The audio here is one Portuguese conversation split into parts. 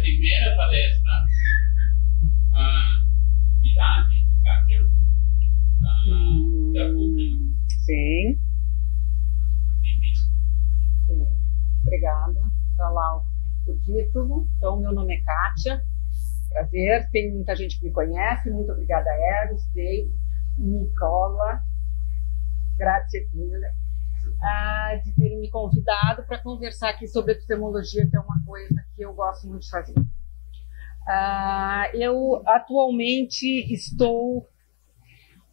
a primeira palestra atividade de Kátia, da PUC. Sim. Sim. Obrigada. Está lá o título. Então, meu nome é Kátia. Prazer. Tem muita gente que me conhece. Muito obrigada, Eros, Dave, Nicola. Grazie mille. De terem me convidado para conversar aqui sobre epistemologia, que é uma coisa que eu gosto muito de fazer. Eu atualmente estou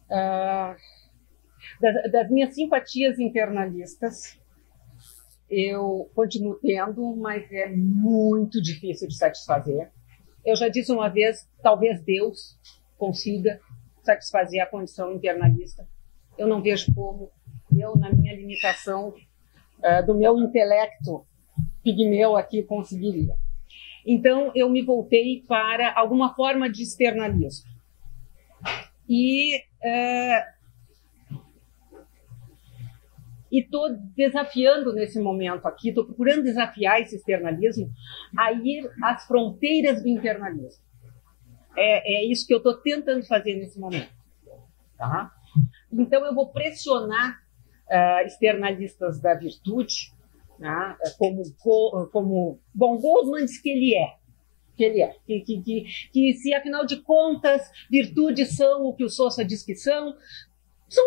das minhas simpatias internalistas, eu continuo tendo, mas é muito difícil de satisfazer. Eu já disse uma vez, talvez Deus consiga satisfazer a condição internalista. Eu não vejo como eu, na minha limitação do meu intelecto pigmeu aqui, conseguiria. Então, eu me voltei para alguma forma de externalismo. E estou desafiando nesse momento aqui, estou procurando desafiar esse externalismo a ir às fronteiras do internalismo. É isso que eu estou tentando fazer nesse momento. Tá? Então, eu vou pressionar externalistas da virtude, né, como Goldman diz que ele é. Que se, afinal de contas, virtudes são o que o Sousa diz que são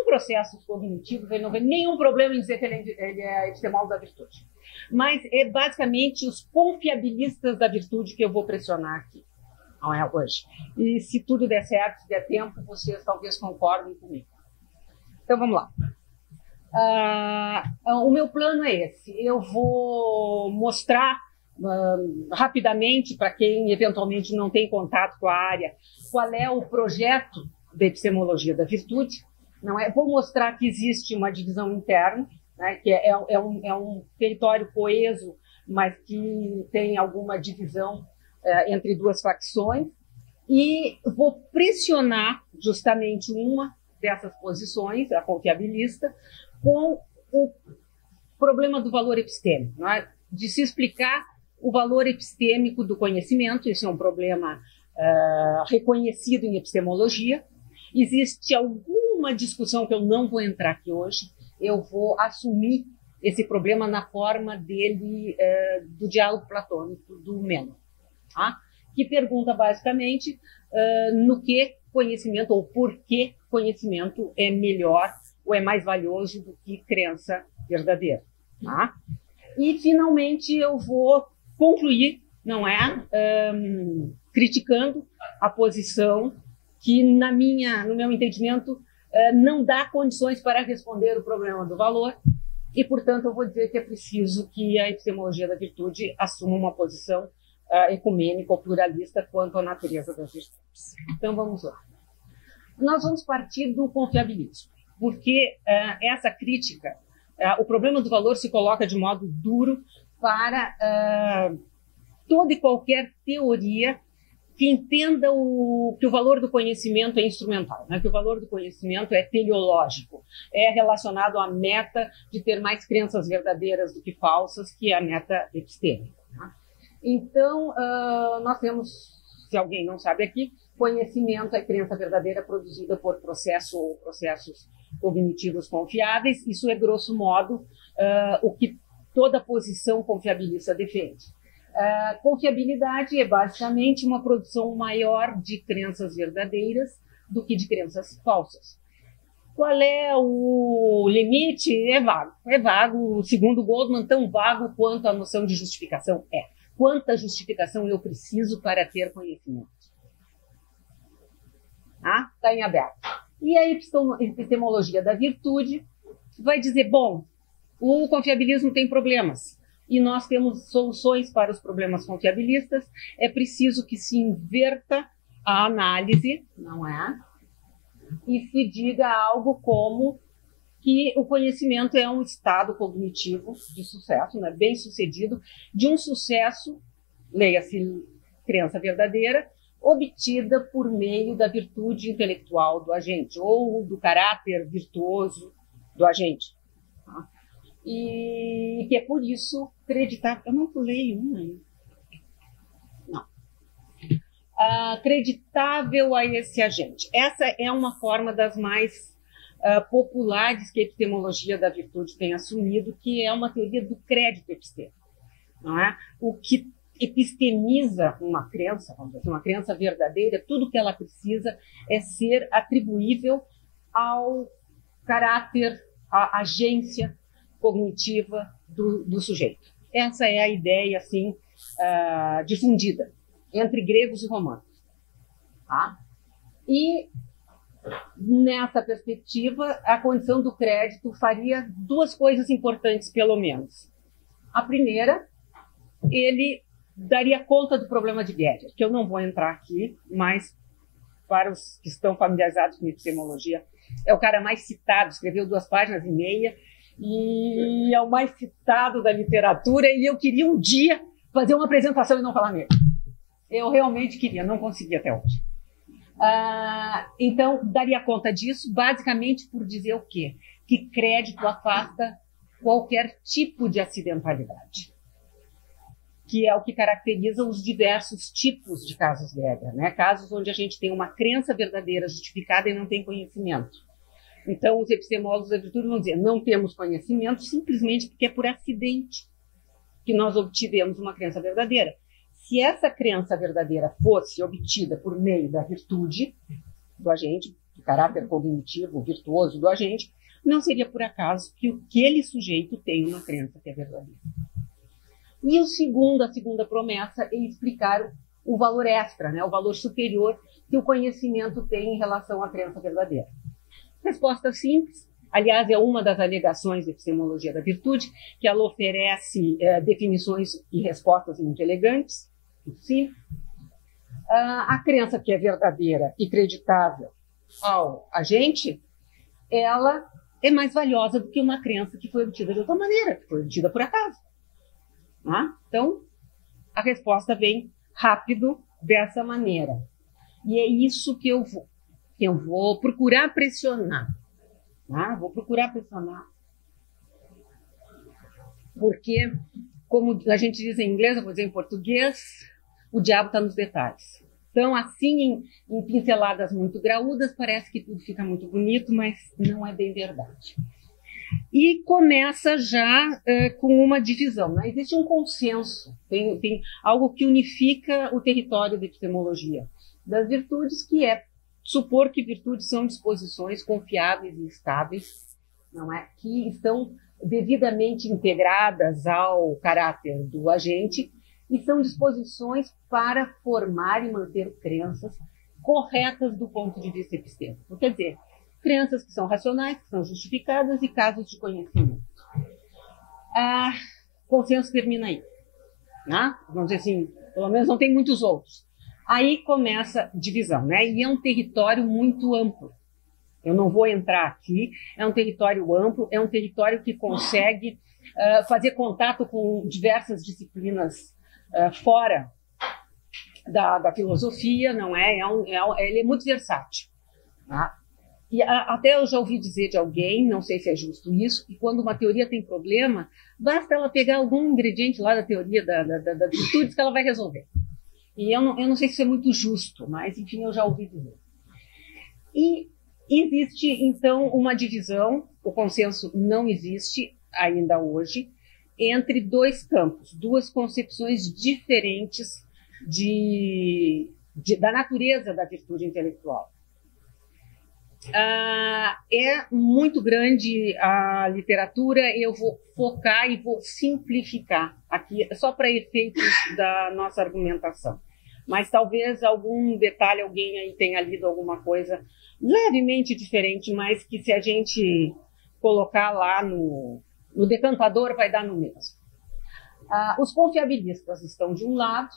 processos cognitivos, ele não vê nenhum problema em dizer que ele é epistemólogo da virtude. Mas é basicamente os confiabilistas da virtude que eu vou pressionar aqui, não é hoje. E se tudo der certo, se der tempo, vocês talvez concordem comigo. Então vamos lá. O meu plano é esse. Eu vou mostrar rapidamente, para quem eventualmente não tem contato com a área, qual é o projeto da epistemologia da virtude. Não é? Vou mostrar que existe uma divisão interna, né, que é um território coeso, mas que tem alguma divisão entre duas facções, e vou pressionar justamente uma dessas posições, a confiabilista, com o problema do valor epistêmico, não é? De se explicar o valor epistêmico do conhecimento. Isso é um problema reconhecido em epistemologia. Existe alguma discussão que eu não vou entrar aqui hoje. Eu vou assumir esse problema na forma dele, do diálogo platônico do Meno, tá? Que pergunta basicamente no que conhecimento, ou por que conhecimento é melhor ou é mais valioso do que crença verdadeira. Tá? E, finalmente, eu vou concluir, não é, criticando a posição que, no meu entendimento, não dá condições para responder o problema do valor, e, portanto, eu vou dizer que é preciso que a epistemologia da virtude assuma uma posição ecumênica ou pluralista quanto à natureza das virtudes. Então, vamos lá. Nós vamos partir do confiabilismo, porque essa crítica, o problema do valor se coloca de modo duro para toda e qualquer teoria que entenda que o valor do conhecimento é instrumental, né? Que o valor do conhecimento é teleológico, é relacionado à meta de ter mais crenças verdadeiras do que falsas, que é a meta epistêmica. Tá? Então, nós temos, se alguém não sabe aqui, conhecimento é crença verdadeira produzida por processo ou processos cognitivos confiáveis. Isso é, grosso modo, o que toda posição confiabilista defende. Confiabilidade é basicamente uma produção maior de crenças verdadeiras do que de crenças falsas. Qual é o limite? É vago. É vago, segundo Goldman, tão vago quanto a noção de justificação é. Quanta justificação eu preciso para ter conhecimento? Está em aberto. E a epistemologia da virtude vai dizer, bom, o confiabilismo tem problemas e nós temos soluções para os problemas confiabilistas. É preciso que se inverta a análise, não é? E se diga algo como que o conhecimento é um estado cognitivo de sucesso, né, bem sucedido, de um sucesso, leia-se crença verdadeira, obtida por meio da virtude intelectual do agente, ou do caráter virtuoso do agente. Tá? E que é por isso acreditar... Eu não pulei um aí. Não, acreditável a esse agente. Essa é uma forma das mais populares que a epistemologia da virtude tem assumido, que é uma teoria do crédito epistêmico. Não é? O que epistemiza uma crença, vamos dizer, uma crença verdadeira, tudo que ela precisa é ser atribuível ao caráter, à agência cognitiva do sujeito. Essa é a ideia assim difundida entre gregos e romanos. Tá? E nessa perspectiva, a condição do crédito faria duas coisas importantes, pelo menos. A primeira, ele daria conta do problema de Gödel, que eu não vou entrar aqui, mas para os que estão familiarizados com epistemologia, é o cara mais citado, escreveu 2 páginas e meia, e é o mais citado da literatura, e eu queria um dia fazer uma apresentação e não falar nele. Eu realmente queria, não consegui até hoje. Então, daria conta disso, basicamente por dizer o quê? Que crédito afasta qualquer tipo de acidentalidade, que é o que caracteriza os diversos tipos de casos Gödel, né? Casos onde a gente tem uma crença verdadeira justificada e não tem conhecimento. Então, os epistemólogos da virtude vão dizer, não temos conhecimento simplesmente porque é por acidente que nós obtivemos uma crença verdadeira. Se essa crença verdadeira fosse obtida por meio da virtude do agente, do caráter cognitivo, virtuoso do agente, não seria por acaso que aquele sujeito tem uma crença que é verdadeira. E a segunda promessa é explicar o valor extra, né, o valor superior que o conhecimento tem em relação à crença verdadeira. Resposta simples. Aliás, é uma das alegações da epistemologia da virtude, que ela oferece definições e respostas muito elegantes. Sim. A crença que é verdadeira e creditável ao agente, ela é mais valiosa do que uma crença que foi obtida de outra maneira, que foi obtida por acaso. Então, a resposta vem rápido dessa maneira. E é isso que eu vou procurar pressionar. Vou procurar pressionar. Porque, como a gente diz em inglês, eu vou dizer em português, o diabo está nos detalhes. Então, assim, em pinceladas muito graúdas, parece que tudo fica muito bonito, mas não é bem verdade. E começa já com uma divisão. Né? Existe um consenso, tem algo que unifica o território da epistemologia das virtudes, que é supor que virtudes são disposições confiáveis e estáveis, não é? Que estão devidamente integradas ao caráter do agente e são disposições para formar e manter crenças corretas do ponto de vista epistêmico. Quer dizer, crenças que são racionais, que são justificadas e casos de conhecimento. O consenso termina aí. Né? Vamos dizer assim, pelo menos não tem muitos outros. Aí começa a divisão, né? E é um território muito amplo. Eu não vou entrar aqui, é um território amplo, é um território que consegue fazer contato com diversas disciplinas fora da filosofia, não é? Ele é muito versátil. Tá? E até eu já ouvi dizer de alguém, não sei se é justo isso, que quando uma teoria tem problema, basta ela pegar algum ingrediente lá da teoria das virtudes que ela vai resolver. E eu não sei se isso é muito justo, mas, enfim, eu já ouvi dizer. E existe, então, uma divisão, o consenso não existe ainda hoje, entre 2 campos, 2 concepções diferentes da natureza da virtude intelectual. É muito grande a literatura, eu vou focar e vou simplificar aqui, só para efeitos da nossa argumentação. Mas talvez algum detalhe, alguém aí tenha lido alguma coisa levemente diferente, mas que se a gente colocar lá no decantador vai dar no mesmo. Os confiabilistas estão de um lado,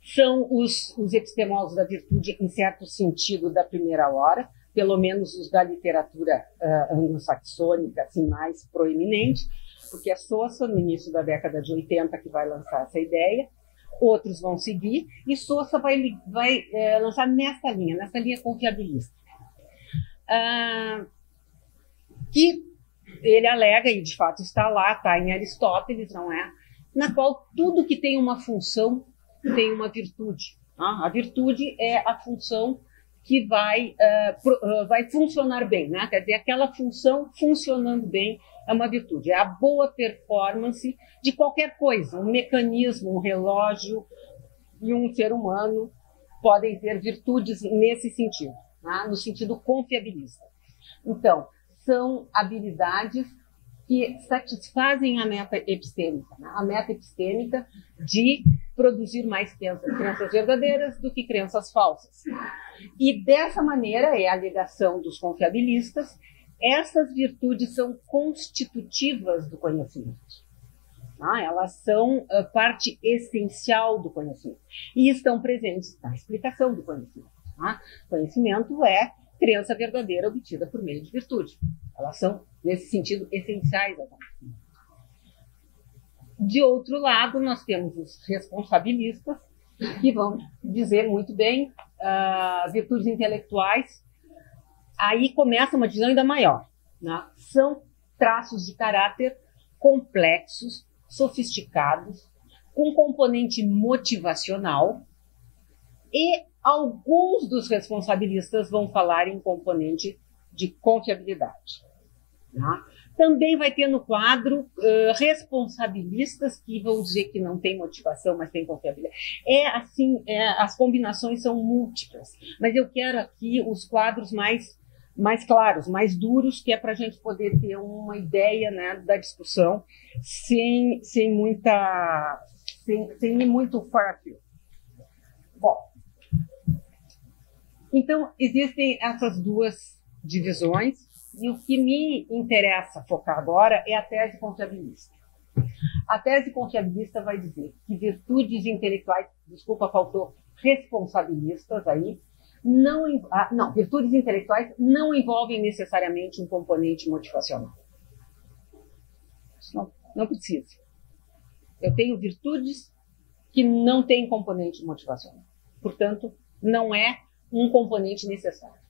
são os epistemólogos da virtude, em certo sentido, da primeira hora, pelo menos os da literatura anglo-saxônica, assim, mais proeminente, porque é Sosa, no início da década de 80, que vai lançar essa ideia, outros vão seguir, e Sosa vai lançar nessa linha confiabilista. Que ele alega, e de fato está lá, está em Aristóteles, não é? Na qual tudo que tem uma função tem uma virtude. A virtude é a função que vai funcionar bem, né? Quer dizer, aquela função funcionando bem é uma virtude. É a boa performance de qualquer coisa. Um mecanismo, um relógio e um ser humano podem ter virtudes nesse sentido, né? No sentido confiabilista. Então, são habilidades que satisfazem a meta epistêmica, né? A meta epistêmica de produzir mais crenças verdadeiras do que crenças falsas. E dessa maneira, é a alegação dos confiabilistas, essas virtudes são constitutivas do conhecimento. Elas são parte essencial do conhecimento e estão presentes na explicação do conhecimento. Conhecimento é crença verdadeira obtida por meio de virtude. Elas são, nesse sentido, essenciais ao conhecimento. De outro lado, nós temos os responsabilistas, que vão dizer muito bem virtudes intelectuais. Aí começa uma divisão ainda maior, né? São traços de caráter complexos, sofisticados, com componente motivacional, e alguns dos responsabilistas vão falar em componente de confiabilidade. Né? Também vai ter no quadro responsabilistas que vão dizer que não tem motivação, mas tem confiabilidade. As combinações são múltiplas, mas eu quero aqui os quadros mais claros, mais duros, que é para a gente poder ter uma ideia, né, da discussão sem muito fácil. Bom, então existem essas duas divisões. E o que me interessa focar agora é a tese confiabilista. A tese confiabilista vai dizer que virtudes intelectuais, desculpa, faltou responsabilistas aí, virtudes intelectuais não envolvem necessariamente um componente motivacional. Não precisa. Eu tenho virtudes que não têm componente motivacional. Portanto, não é um componente necessário.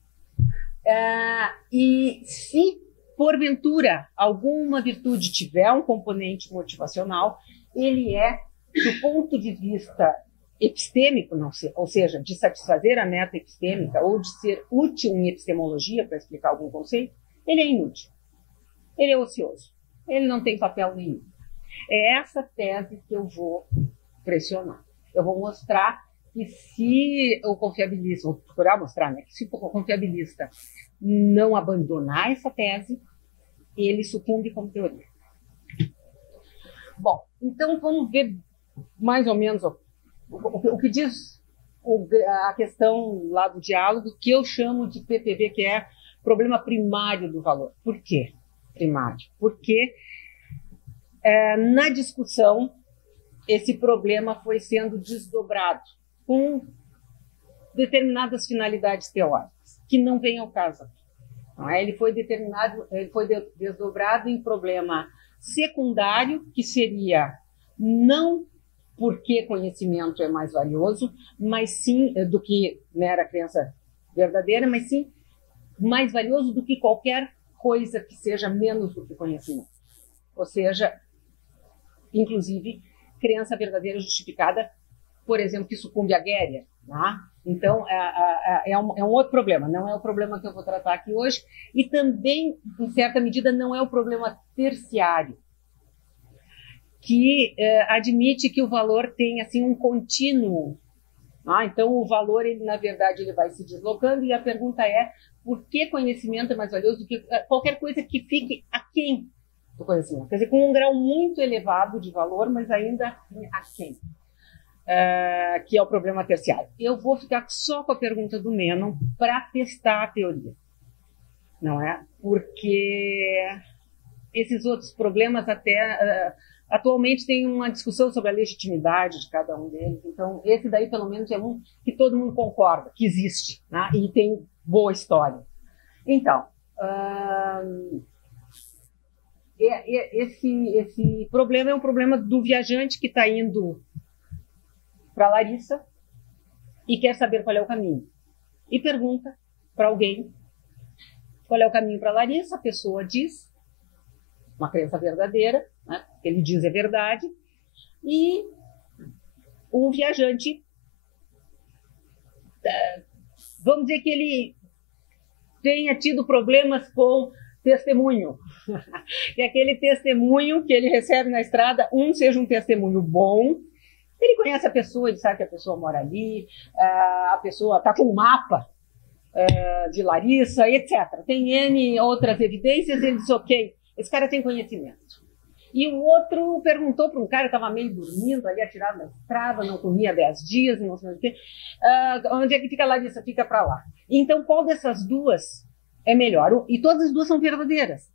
E se, porventura, alguma virtude tiver um componente motivacional, ele é, do ponto de vista epistêmico, ou seja, de satisfazer a meta epistêmica ou de ser útil em epistemologia para explicar algum conceito, ele é inútil. Ele é ocioso. Ele não tem papel nenhum. É essa tese que eu vou pressionar. Eu vou mostrar que se o confiabilista, vou procurar mostrar, né, que se o confiabilista não abandonar essa tese, ele sucumbe como teoria. Bom, então vamos ver mais ou menos o que diz a questão lá do diálogo, que eu chamo de PPV, que é problema primário do valor. Por quê primário? Porque na discussão esse problema foi sendo desdobrado com determinadas finalidades teóricas, que não vem ao caso aqui. Não é? Ele foi desdobrado em problema secundário, que seria não porque conhecimento é mais valioso, mas sim do que mera crença verdadeira, mas sim mais valioso do que qualquer coisa que seja menos do que conhecimento. Ou seja, inclusive, crença verdadeira justificada, por exemplo, que sucumbe à guerra. Né? Então, é um outro problema, não é o problema que eu vou tratar aqui hoje, e também, em certa medida, não é o problema terciário, que admite que o valor tem assim, um contínuo. Então, o valor, ele, na verdade, ele vai se deslocando, e a pergunta é por que conhecimento é mais valioso do que qualquer coisa que fique aquém do conhecimento. Quer dizer, com um grau muito elevado de valor, mas ainda aquém. Que é o problema terciário. Eu vou ficar só com a pergunta do Menon para testar a teoria, não é? Porque esses outros problemas até atualmente tem uma discussão sobre a legitimidade de cada um deles. Então esse daí pelo menos é um que todo mundo concorda que existe, né? E tem boa história. Então esse problema é um problema do viajante que está indo para Larissa e quer saber qual é o caminho. E pergunta para alguém qual é o caminho para Larissa, a pessoa diz, uma crença verdadeira, né? Ele diz é verdade, e o viajante vamos dizer que ele tenha tido problemas com testemunho. E aquele testemunho que ele recebe na estrada, seja um testemunho bom, ele conhece a pessoa, ele sabe que a pessoa mora ali, a pessoa está com um mapa de Larissa, etc. Tem N outras evidências, ele diz, ok, esse cara tem conhecimento. E o outro perguntou para um cara que estava meio dormindo ali, atirado na estrada, não comia 10 dias, não sei o quê. Onde é que fica a Larissa? Fica para lá. Então, qual dessas duas é melhor? E todas as duas são verdadeiras.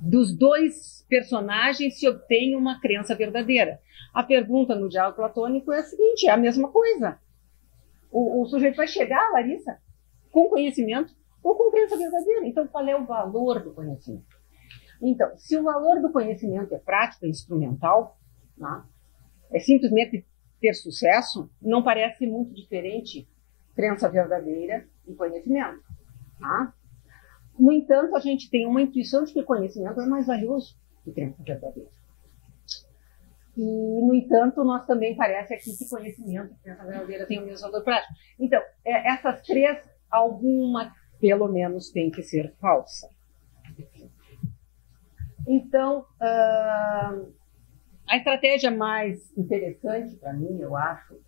Dos dois personagens se obtém uma crença verdadeira. A pergunta no diálogo platônico é a seguinte, é a mesma coisa. O sujeito vai chegar a Larissa com conhecimento ou com crença verdadeira. Então, qual é o valor do conhecimento? Então, se o valor do conhecimento é prática, instrumental, né, é simplesmente ter sucesso, não parece muito diferente crença verdadeira e conhecimento. Tá? No entanto, a gente tem uma intuição de que conhecimento é mais valioso que crença verdadeira. E, no entanto, nós também parece aqui que conhecimento e crença verdadeira têm o mesmo valor prático. Então, essas três, alguma, pelo menos, tem que ser falsa. Então, a estratégia mais interessante para mim, eu acho,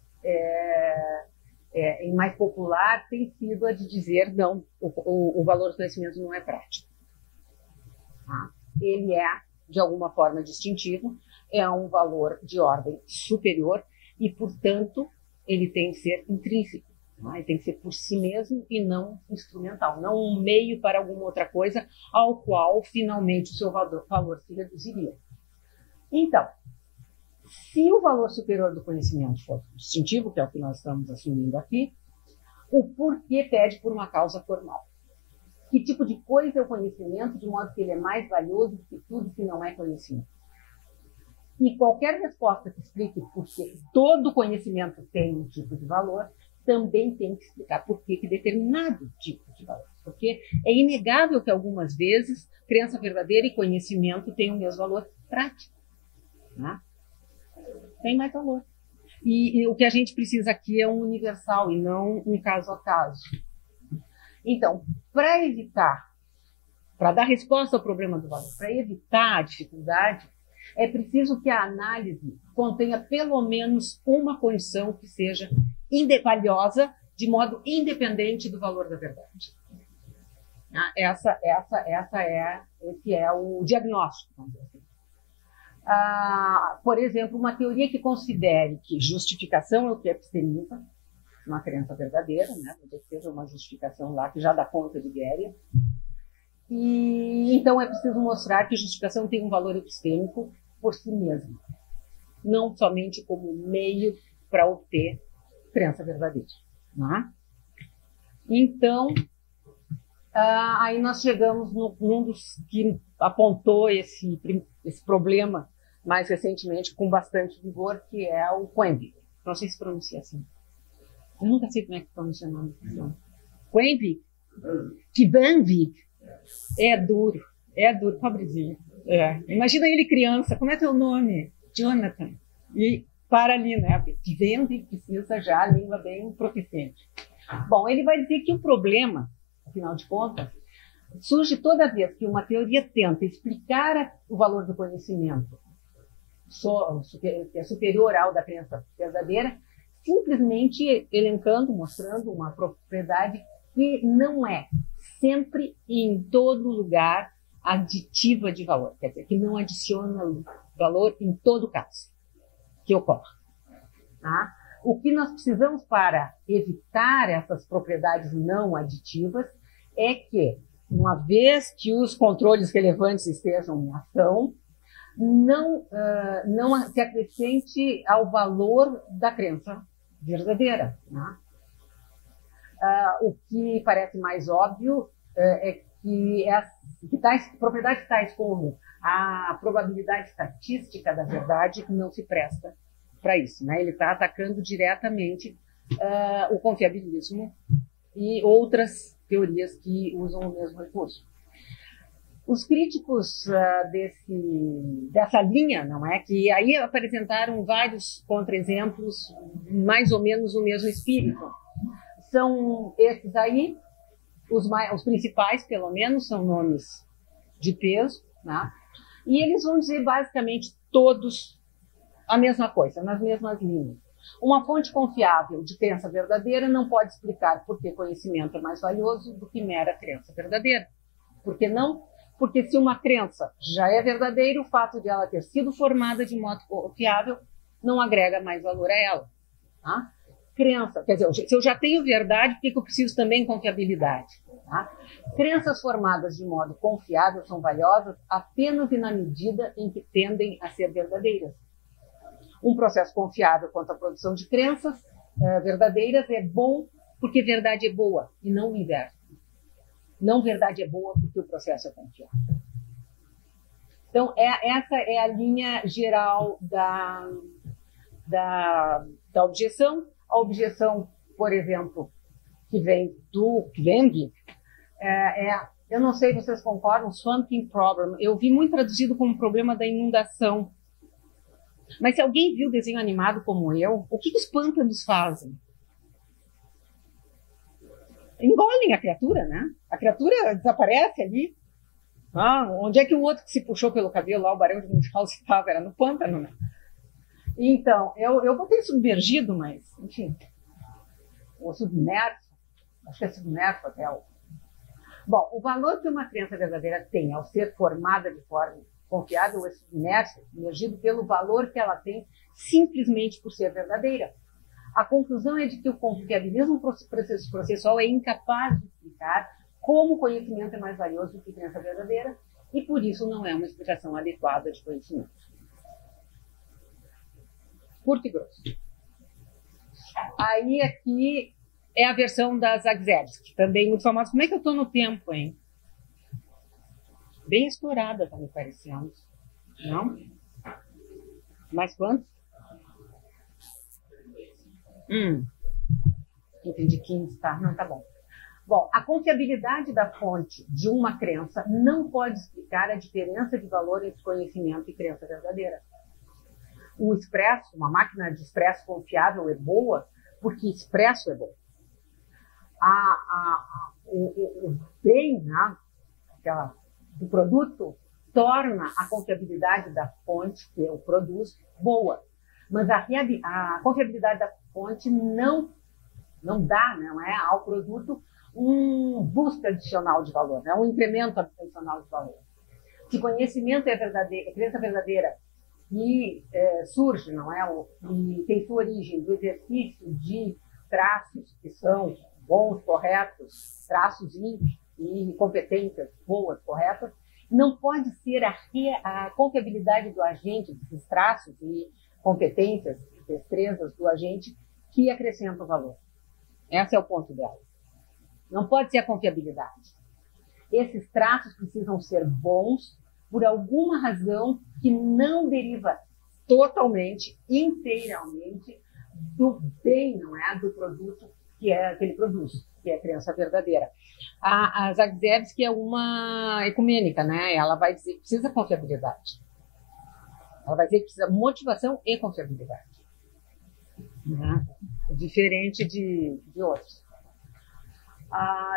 e mais popular, tem sido a de dizer, não, o valor do conhecimento não é prático. Tá? Ele é, de alguma forma, distintivo, é um valor de ordem superior e, portanto, ele tem que ser intrínseco. Ele tem que ser por si mesmo e não instrumental, não um meio para alguma outra coisa ao qual, finalmente, o seu valor se reduziria. Então, se o valor superior do conhecimento for distintivo, que é o que nós estamos assumindo aqui, o porquê pede por uma causa formal. Que tipo de coisa é o conhecimento, de modo que ele é mais valioso do que tudo que não é conhecimento? E qualquer resposta que explique por que todo conhecimento tem um tipo de valor, também tem que explicar por que determinado tipo de valor. Porque é inegável que algumas vezes crença verdadeira e conhecimento têm o mesmo valor prático. Né? Tem mais valor. E o que a gente precisa aqui é um universal e não um caso a caso. Então, para evitar, para dar resposta ao problema do valor, para evitar a dificuldade, é preciso que a análise contenha pelo menos uma condição que seja valiosa de modo independente do valor da verdade. Esse é o diagnóstico, vamos dizer assim. Por exemplo, uma teoria que considere que justificação é o que epistemiza, uma crença verdadeira, né? Que seja uma justificação lá que já dá conta de Guéria. E então é preciso mostrar que justificação tem um valor epistêmico por si mesma, não somente como meio para obter crença verdadeira. Né? Então, aí nós chegamos num dos que apontou esse problema mais recentemente com bastante vigor, que é o Quenvig. Não sei se pronuncia assim. Eu nunca sei como é que pronuncia o nome. Quenvig? Quenvig. É duro, pobrezinho. Imagina ele criança, como é teu nome? Jonathan. E para ali, né? Quenvig precisa já a língua bem proficiente. Bom, ele vai dizer que o problema, afinal de contas, surge toda vez que uma teoria tenta explicar o valor do conhecimento que é superior ao da crença verdadeira, simplesmente elencando, mostrando uma propriedade que não é sempre e em todo lugar aditiva de valor, quer dizer, que não adiciona valor em todo caso que ocorre. Tá? O que nós precisamos para evitar essas propriedades não aditivas é que, uma vez que os controles relevantes estejam em ação, não se acrescente ao valor da crença verdadeira. Né? O que parece mais óbvio é que propriedades tais como a probabilidade estatística da verdade não se presta para isso. Né? Ele está atacando diretamente o confiabilismo e outras teorias que usam o mesmo recurso. Os críticos dessa linha, não é, que aí apresentaram vários contra-exemplos, mais ou menos o mesmo espírito. São esses aí, os principais, pelo menos, são nomes de peso, né? E eles vão dizer basicamente todos a mesma coisa, nas mesmas linhas. Uma fonte confiável de crença verdadeira não pode explicar por que conhecimento é mais valioso do que mera crença verdadeira. Por que não? Porque se uma crença já é verdadeira, o fato de ela ter sido formada de modo confiável não agrega mais valor a ela. Tá? Crença, quer dizer, se eu já tenho verdade, por que eu preciso também confiabilidade? Tá? Crenças formadas de modo confiável são valiosas apenas e na medida em que tendem a ser verdadeiras. Um processo confiável quanto à produção de crenças verdadeiras é bom porque verdade é boa e não o inverso. Não verdade é boa porque o processo é confiável. Então, essa é a linha geral da objeção. A objeção, por exemplo, que vem do Klemg, eu não sei se vocês concordam, Swamping Problem. Eu vi muito traduzido como problema da inundação. Mas se alguém viu desenho animado como eu, o que os pântanos fazem? Engolem a criatura, né? A criatura desaparece ali. Onde é que o outro que se puxou pelo cabelo lá, o Barão de Munchausen, estava? Era no pântano, né? Então, eu botei submergido, mas, enfim, ou submerso, acho que é submerso até o... Bom, o valor que uma crença verdadeira tem ao ser formada de forma confiável é submergido pelo valor que ela tem simplesmente por ser verdadeira. A conclusão é de que o confiabilismo processual é incapaz de explicar como o conhecimento é mais valioso do que crença verdadeira e, por isso, não é uma explicação adequada de conhecimento. Curto e grosso. Aí, aqui é a versão da Zagzebski, também muito famosa. Como é que eu estou no tempo, hein? Bem estourada, está me parecendo. Não? Mais quantos? Entendi 15, tá? Não, tá bom. Bom, a confiabilidade da fonte de uma crença não pode explicar a diferença de valor entre conhecimento e crença verdadeira. O expresso, uma máquina de expresso confiável é boa porque expresso é bom. O bem, né, do produto torna a confiabilidade da fonte que o produz boa. Mas a confiabilidade da fonte não dá, não é, ao produto um boost adicional de valor, né, um incremento adicional de valor. Se conhecimento é verdadeiro, crença verdadeira e surge, não é, e tem sua origem do exercício de traços que são bons, corretos, traços e competências boas, corretas, não pode ser a confiabilidade do agente, desses traços e competências, destrezas do agente que acrescentam valor. Esse é o ponto dela. Não pode ser a confiabilidade. Esses traços precisam ser bons por alguma razão que não deriva totalmente, inteiramente do bem, não é, do produto que ele produz, que é a crença verdadeira. A Zagzebski é uma ecumênica, né? Ela vai dizer que precisa confiabilidade. Ela vai dizer que precisa motivação e confiabilidade. Né? Diferente de outros.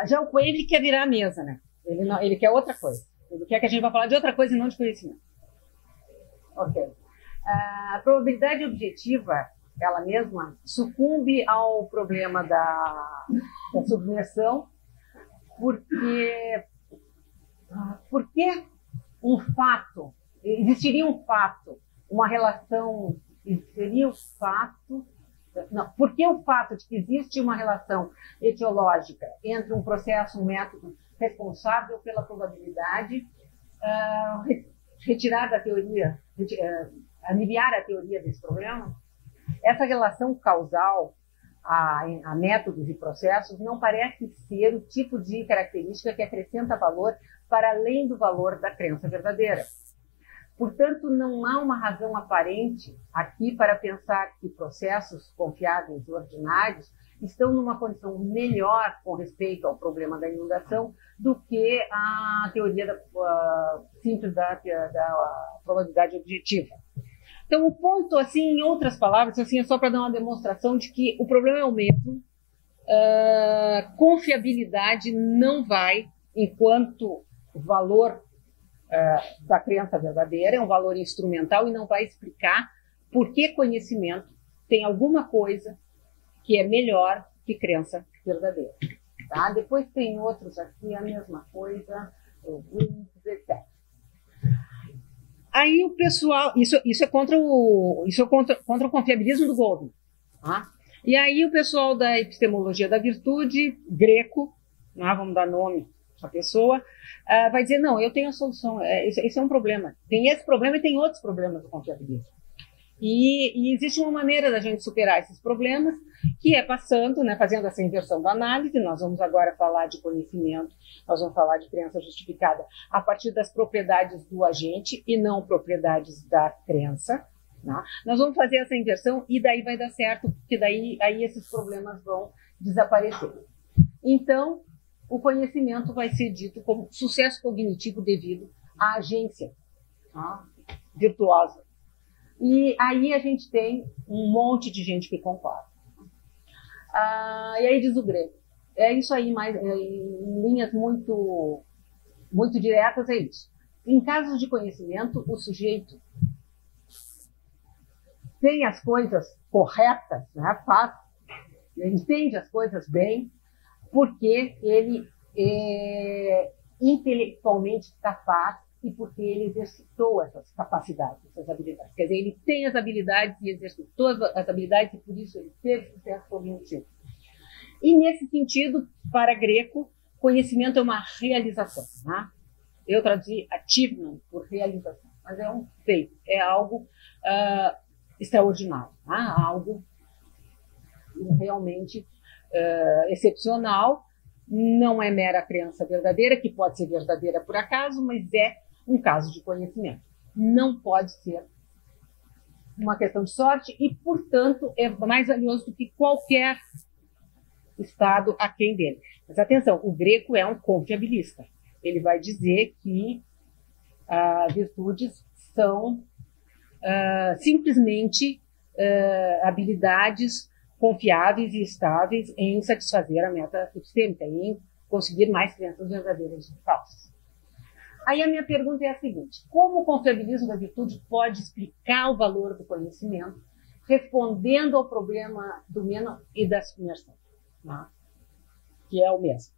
Já o Coelho quer virar a mesa, né? Ele quer outra coisa. Ele quer que a gente vá falar de outra coisa e não de conhecimento. Ok. A probabilidade objetiva, ela mesma, sucumbe ao problema da submersão, porque um fato, existiria um fato, uma relação, existiria um fato, não, porque o fato de que existe uma relação etiológica entre um processo, um método responsável pela probabilidade, retirar da teoria, aliviar a teoria desse problema, essa relação causal a métodos e processos não parece ser o tipo de característica que acrescenta valor para além do valor da crença verdadeira. Portanto, não há uma razão aparente aqui para pensar que processos confiáveis e ordinários estão numa condição melhor com respeito ao problema da inundação do que a teoria simples da probabilidade objetiva. Então, o ponto, assim, em outras palavras, assim, é só para dar uma demonstração de que o problema é o mesmo. Confiabilidade não vai, enquanto valor da crença verdadeira, é um valor instrumental e não vai explicar por que conhecimento tem alguma coisa que é melhor que crença verdadeira. Tá? Depois tem outros aqui, a mesma coisa. Eu vou dizer certo. Aí o pessoal, isso é contra o confiabilismo do Goldman. Tá? E aí o pessoal da epistemologia da virtude, Greco, vamos dar nome à pessoa, vai dizer, não, eu tenho a solução, esse é um problema. Tem esse problema e tem outros problemas do confiabilismo. E existe uma maneira da gente superar esses problemas, que é passando, né, fazendo essa inversão da análise. Nós vamos agora falar de conhecimento, nós vamos falar de crença justificada a partir das propriedades do agente e não propriedades da crença. Né? Nós vamos fazer essa inversão e daí vai dar certo, porque daí aí esses problemas vão desaparecer. Então, o conhecimento vai ser dito como sucesso cognitivo devido à agência virtuosa. E aí a gente tem um monte de gente que concorda. E aí diz o Greco. É isso aí, em linhas muito, muito diretas, é isso. Em casos de conhecimento, o sujeito tem as coisas corretas, né, entende as coisas bem, porque ele é intelectualmente capaz e porque ele exercitou essas capacidades, essas habilidades. Quer dizer, ele tem as habilidades e exercitou as habilidades e por isso ele teve sucesso cognitivo. E nesse sentido, para Greco, conhecimento é uma realização. Né? Eu traduzi achievement por realização, mas é um feito, é algo extraordinário, né? Algo realmente excepcional. Não é mera crença verdadeira, que pode ser verdadeira por acaso, mas é um caso de conhecimento. Não pode ser uma questão de sorte e, portanto, é mais valioso do que qualquer estado aquém dele. Mas atenção, o Greco é um confiabilista. Ele vai dizer que virtudes são simplesmente habilidades confiáveis e estáveis em satisfazer a meta epistêmica, em conseguir mais crenças verdadeiras do que falsas. Aí a minha pergunta é a seguinte: como o confiabilismo da virtude pode explicar o valor do conhecimento, respondendo ao problema do menos e da submersão, né? Que é o mesmo.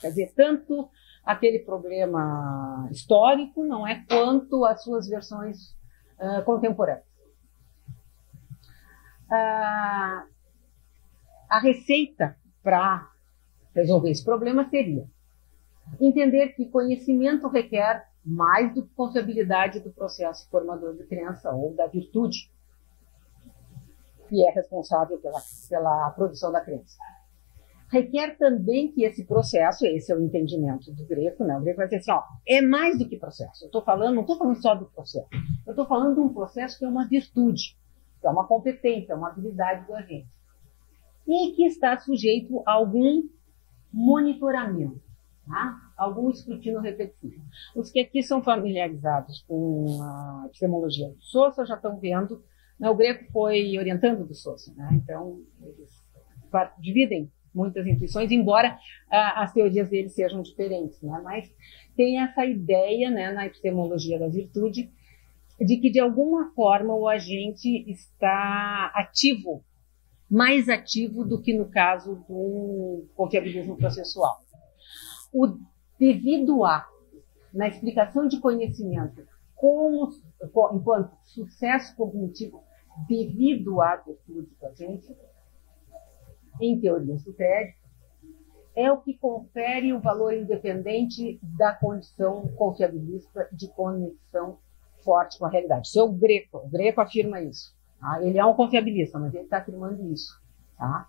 Quer dizer, tanto aquele problema histórico, não é, quanto as suas versões contemporâneas. A receita para resolver esse problema seria entender que conhecimento requer mais do que confiabilidade do processo formador de crença ou da virtude, que é responsável pela produção da crença. Requer também que esse processo, esse é o entendimento do Greco, né? O Greco vai dizer assim, é mais do que processo. Não estou falando só do processo. Eu estou falando de um processo que é uma virtude, que é uma competência, uma habilidade do agente. E que está sujeito a algum monitoramento, tá? Algum escrutínio repetitivo. Os que aqui são familiarizados com a epistemologia do Sousa já estão vendo, né? O Greco foi orientando do Sousa, né? Então eles dividem muitas intuições, embora as teorias deles sejam diferentes, né? Mas tem essa ideia, né, na epistemologia da virtude, de que de alguma forma o agente está ativo, mais ativo do que no caso do confiabilismo processual. O devido a, na explicação de conhecimento, enquanto sucesso cognitivo devido à virtude do agente, em teorias do crédito, é o que confere o valor independente da condição confiabilista de conexão forte com a realidade. Isso é o Greco afirma isso. Tá? Ele é um confiabilista, mas ele está afirmando isso. Tá?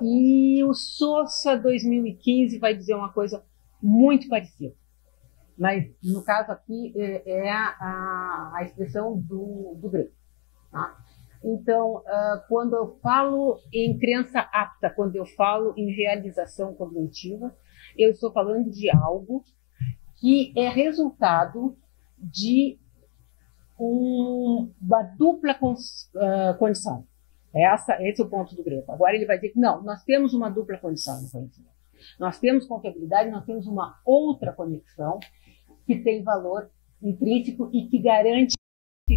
E o Sousa 2015 vai dizer uma coisa muito parecida. Mas, no caso aqui, é a expressão do Greco. Tá? Então, quando eu falo em crença apta, quando eu falo em realização cognitiva, Eu estou falando de algo que é resultado de uma dupla condição. Esse é o ponto do Greco. Agora ele vai dizer que não, nós temos uma dupla condição no conhecimento. Nós temos confiabilidade, nós temos uma outra conexão que tem valor intrínseco e que garante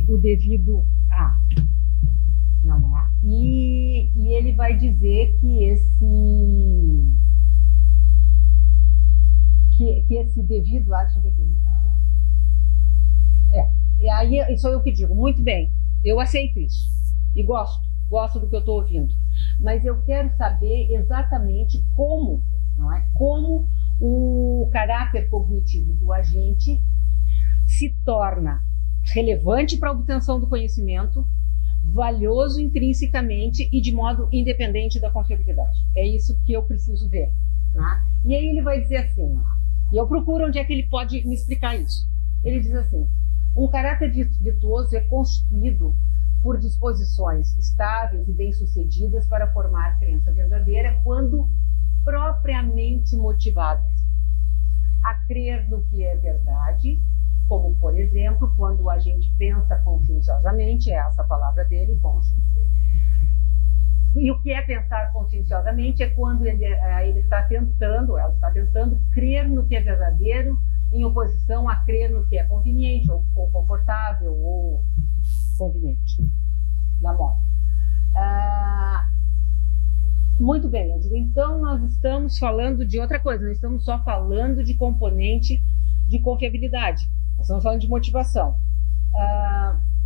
o devido a. Não é? E ele vai dizer que esse devido a. Deixa eu ver aqui. E aí sou eu que digo, muito bem, eu aceito isso e gosto do que eu estou ouvindo, mas eu quero saber exatamente como, não é? Como o caráter cognitivo do agente se torna relevante para a obtenção do conhecimento, valioso intrinsecamente e de modo independente da confiabilidade. É isso que eu preciso ver. Né? E aí ele vai dizer assim, e eu procuro onde é que ele pode me explicar isso. Ele diz assim, um caráter virtuoso é constituído por disposições estáveis e bem-sucedidas para formar crença verdadeira quando propriamente motivadas a crer no que é verdade, como, por exemplo, quando a gente pensa conscienciosamente, é essa a palavra dele, consciência. E o que é pensar conscienciosamente é quando ela está tentando crer no que é verdadeiro, em oposição a crer no que é conveniente, ou confortável, ou conveniente, na moda. Muito bem, eu digo, então nós estamos falando de outra coisa, não estamos só falando de componente de confiabilidade, nós estamos falando de motivação.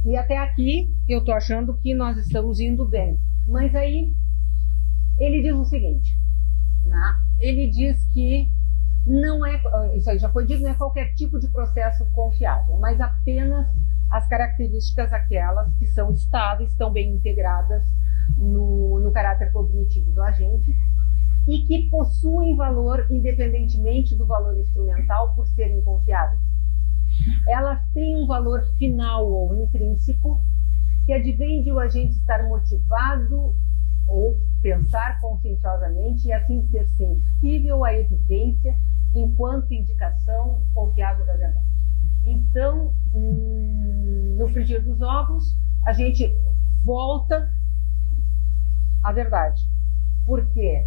E até aqui eu estou achando que nós estamos indo bem. Mas aí ele diz o seguinte, né? Ele diz que não é, isso aí já foi dito, não é qualquer tipo de processo confiável, mas apenas as características aquelas que são estáveis, estão bem integradas no caráter cognitivo do agente e que possuem valor independentemente do valor instrumental por serem confiáveis. Elas têm um valor final ou intrínseco que advém de o agente estar motivado ou pensar conscienciosamente e assim ser sensível à evidência enquanto indicação confiável da verdade. Então, no frigir dos ovos, a gente volta à verdade, porque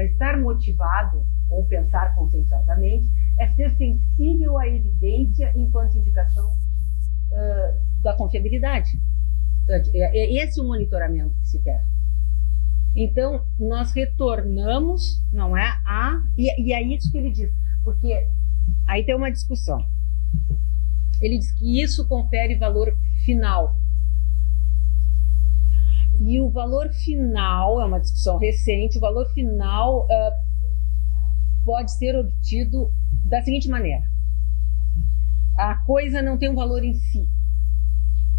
estar motivado ou pensar conscienciosamente é ser sensível à evidência enquanto indicação da confiabilidade. É esse o monitoramento que se quer. Então, nós retornamos, não é? E é isso que ele diz, porque aí tem uma discussão. Ele diz que isso confere valor final. E o valor final, é uma discussão recente, o valor final pode ser obtido da seguinte maneira. A coisa não tem um valor em si,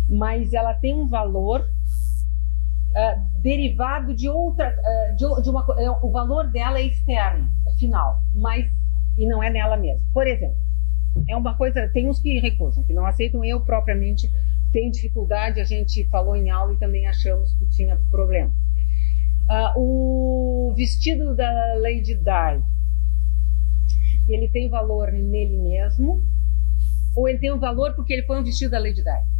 mas ela tem um valor derivado de outra, o valor dela é externo, é final, e não é nela mesma. Por exemplo, é uma coisa, tem uns que recusam, que não aceitam, eu propriamente tenho dificuldade, a gente falou em aula e também achamos que tinha problema. O vestido da Lady Di, ele tem valor nele mesmo, ou ele tem um valor porque ele foi um vestido da Lady Di?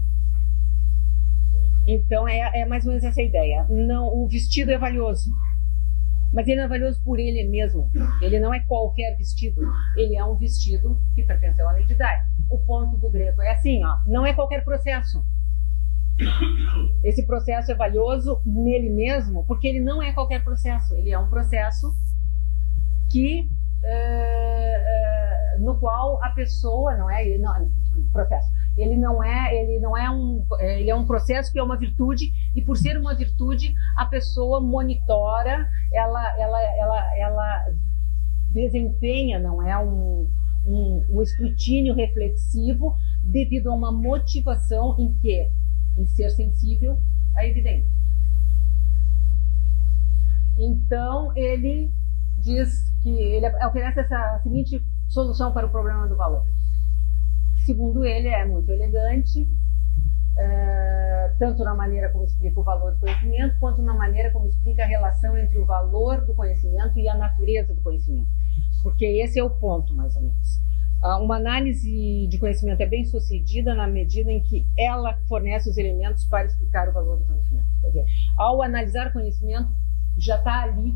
Então é mais ou menos essa ideia. Não, o vestido é valioso, mas ele não é valioso por ele mesmo. Ele não é qualquer vestido, ele é um vestido que pertenceu à Lady Di. O ponto do Greco é assim, ó, não é qualquer processo. Esse processo é valioso nele mesmo porque ele não é qualquer processo. Ele é um processo que no qual a pessoa ele é um processo que é uma virtude, e por ser uma virtude a pessoa monitora, ela desempenha, não é um escrutínio reflexivo devido a uma motivação em ser sensível à evidência. Então ele diz que ele oferece essa seguinte solução para o problema do valor. Segundo ele, é muito elegante, tanto na maneira como explica o valor do conhecimento, quanto na maneira como explica a relação entre o valor do conhecimento e a natureza do conhecimento. Porque esse é o ponto, mais ou menos. Uma análise de conhecimento é bem sucedida na medida em que ela fornece os elementos para explicar o valor do conhecimento. Quer dizer, ao analisar conhecimento, já está ali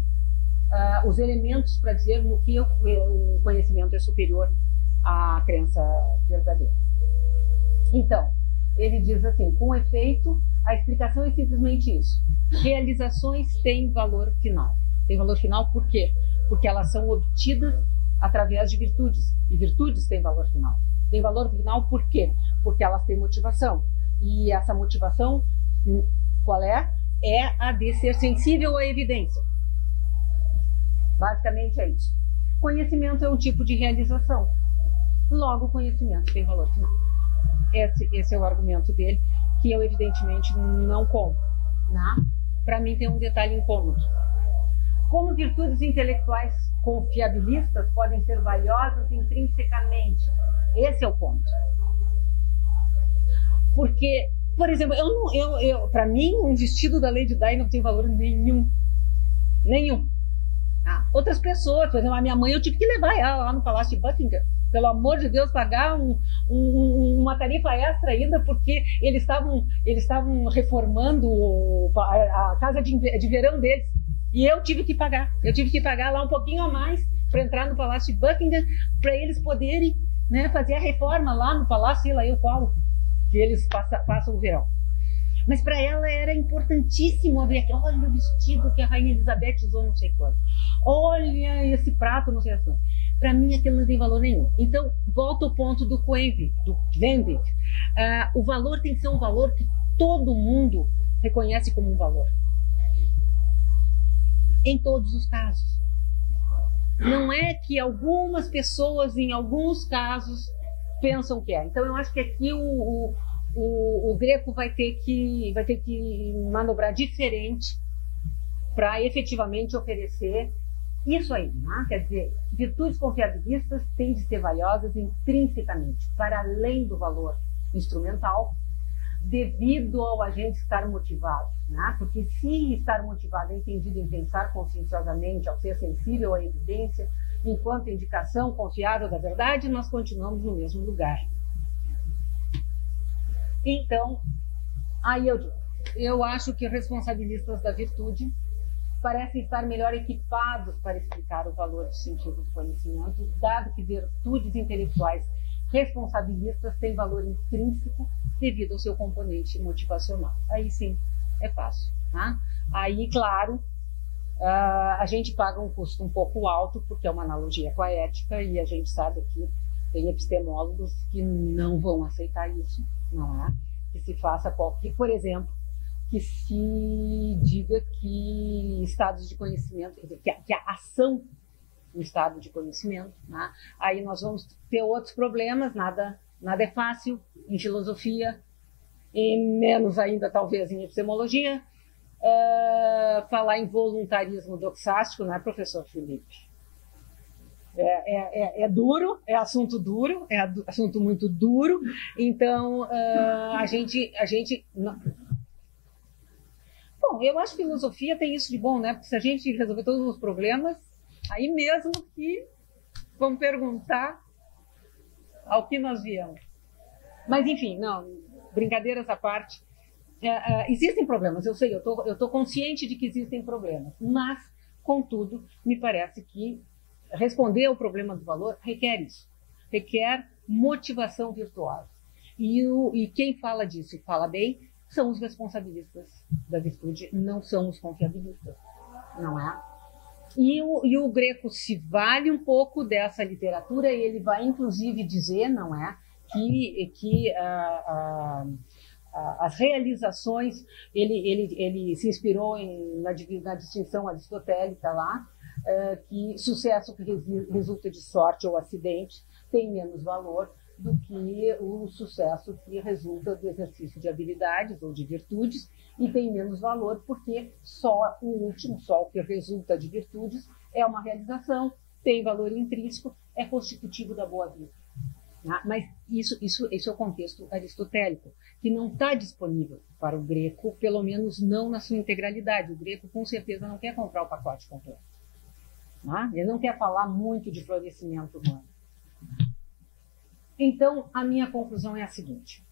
os elementos para dizer no que o conhecimento é superior à crença verdadeira. Então, ele diz assim, com efeito, a explicação é simplesmente isso. Realizações têm valor final. Tem valor final por quê? Porque elas são obtidas através de virtudes. E virtudes têm valor final. Tem valor final por quê? Porque elas têm motivação. E essa motivação, qual é? É a de ser sensível à evidência. Basicamente é isso. Conhecimento é um tipo de realização. Logo, o conhecimento tem valor final. Esse é o argumento dele, que eu evidentemente não compro. Né? Para mim tem um detalhe incômodo. Como virtudes intelectuais confiabilistas podem ser valiosas intrinsecamente? Esse é o ponto. Porque, por exemplo, para mim, um vestido da Lady Di não tem valor nenhum. Nenhum. Outras pessoas, por exemplo, a minha mãe, eu tive que levar ela lá no Palácio de Buckingham. Pelo amor de Deus, pagar uma tarifa extra ainda, porque eles estavam reformando a casa de verão deles. E eu tive que pagar. Eu tive que pagar lá um pouquinho a mais para entrar no Palácio de Buckingham, para eles poderem, né, fazer a reforma lá no Palácio, sei lá eu qual, que eles passam o verão. Mas para ela era importantíssimo ver aqui, olha o vestido que a Rainha Elizabeth usou, não sei quando. Olha esse prato, não sei quando. Para mim aquilo não tem valor nenhum. Então, volta ao ponto do Coenville, do Vendic. O valor tem que ser um valor que todo mundo reconhece como um valor. Em todos os casos. Não é que algumas pessoas, em alguns casos, pensam que é. Então, eu acho que aqui o Greco vai ter que manobrar diferente para efetivamente oferecer isso aí, né? Quer dizer, virtudes confiabilistas têm de ser valiosas intrinsecamente, para além do valor instrumental, devido ao agente estar motivado, né? Porque se estar motivado é entendido em pensar conscienciosamente, ao ser sensível à evidência, enquanto indicação confiável da verdade, nós continuamos no mesmo lugar. Então, aí eu acho que responsabilistas da virtude parecem estar melhor equipados para explicar o valor do sentido do conhecimento, dado que virtudes intelectuais responsabilistas têm valor intrínseco devido ao seu componente motivacional. Aí sim, é fácil. Tá? Aí, claro, a gente paga um custo um pouco alto, porque é uma analogia com a ética, e a gente sabe que tem epistemólogos que não vão aceitar isso, não é? Que se faça qualquer, por exemplo, que se diga que estados de conhecimento, que a ação no estado de conhecimento, né? Aí nós vamos ter outros problemas, nada é fácil em filosofia, e menos ainda talvez em epistemologia. Falar em voluntarismo doxástico, não é, professor Felipe? É duro, é assunto duro, é assunto muito duro, então a gente bom, eu acho que filosofia tem isso de bom, né? Porque se a gente resolver todos os problemas, aí mesmo que vamos perguntar ao que nós viemos. Mas enfim, não, brincadeiras à parte, existem problemas, eu sei, eu estou consciente de que existem problemas, mas, contudo, me parece que responder ao problema do valor requer isso, requer motivação virtuosa. E quem fala disso e fala bem são os responsabilistas da virtude, não são os confiabilistas, não é? E o Greco se vale um pouco dessa literatura, e ele vai inclusive dizer, não é, que as realizações, ele se inspirou na distinção aristotélica lá, que sucesso que resulta de sorte ou acidente tem menos valor do que o sucesso que resulta do exercício de habilidades ou de virtudes, e tem menos valor porque só o que resulta de virtudes é uma realização, tem valor intrínseco, é constitutivo da boa vida. Mas esse é o contexto aristotélico, que não está disponível para o Greco, pelo menos não na sua integralidade. O Greco, com certeza, não quer comprar o pacote completo. Né? Ele não quer falar muito de florescimento humano. Então, a minha conclusão é a seguinte.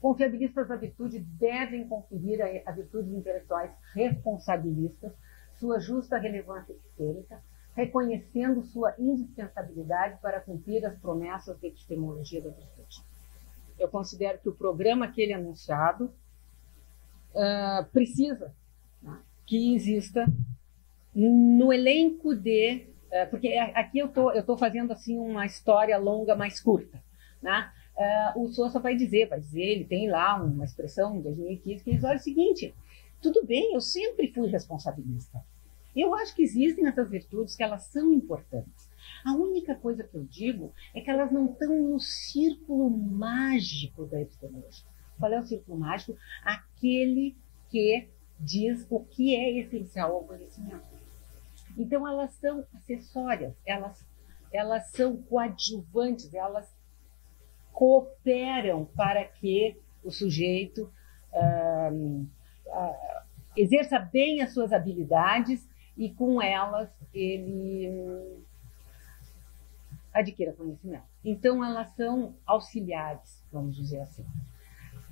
Confiabilistas da virtude devem conferir a virtudes intelectuais responsabilistas sua justa relevância epistêmica, reconhecendo sua indispensabilidade para cumprir as promessas da epistemologia da virtude. Eu considero que o programa que ele é anunciado precisa, né, que exista no elenco de... porque aqui eu tô fazendo assim uma história longa, mais curta. Né? O Sousa vai dizer, ele tem lá uma expressão em 2015 que diz, olha, é o seguinte, tudo bem, eu sempre fui responsabilista. Eu acho que existem essas virtudes que elas são importantes. A única coisa que eu digo é que elas não estão no círculo mágico da epistemologia. Qual é o círculo mágico? Aquele que diz o que é essencial ao conhecimento. Então, elas são acessórias, elas são coadjuvantes, elas cooperam para que o sujeito exerça bem as suas habilidades e, com elas, ele adquira conhecimento. Então, elas são auxiliares, vamos dizer assim.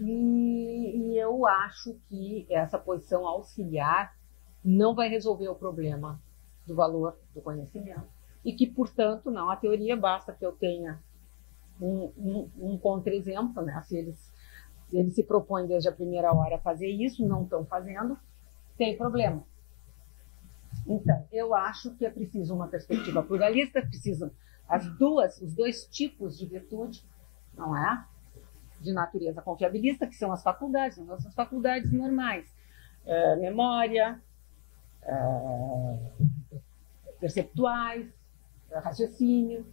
E eu acho que essa posição auxiliar não vai resolver o problema do valor do conhecimento e que, portanto, não, a teoria basta que eu tenha um contra-exemplo, né? Se eles se propõem desde a primeira hora a fazer isso, não estão fazendo, tem problema. Então, eu acho que é preciso uma perspectiva pluralista, precisam os dois tipos de virtude, não é? De natureza confiabilista, que são as faculdades, as nossas faculdades normais. Memória, perceptuais, raciocínio.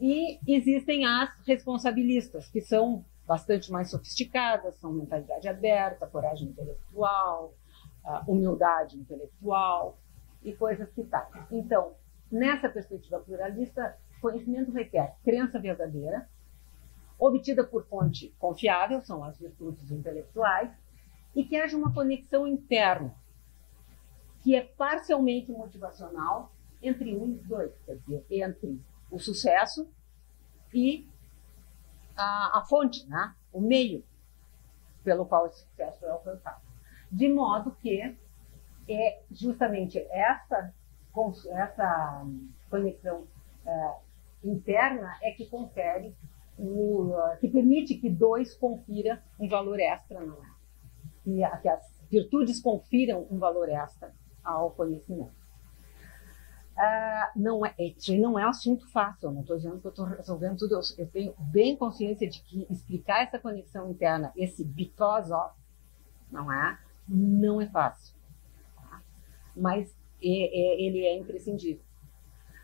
E existem as responsabilistas, que são bastante mais sofisticadas, são mentalidade aberta, coragem intelectual, humildade intelectual e coisas que tal. Então, nessa perspectiva pluralista, conhecimento requer crença verdadeira, obtida por fonte confiável, são as virtudes intelectuais, e que haja uma conexão interna, que é parcialmente motivacional entre um e dois, quer dizer, entre o sucesso e a fonte, né? O meio pelo qual esse sucesso é alcançado. De modo que é justamente essa conexão interna é que confere, que permite que dois confira um valor extra, não é? Que as virtudes confiram um valor extra ao conhecimento. Isso não é assunto fácil, eu não estou dizendo que eu estou resolvendo tudo, eu tenho bem consciência de que explicar essa conexão interna, esse because of, não é fácil, tá? Mas ele é imprescindível.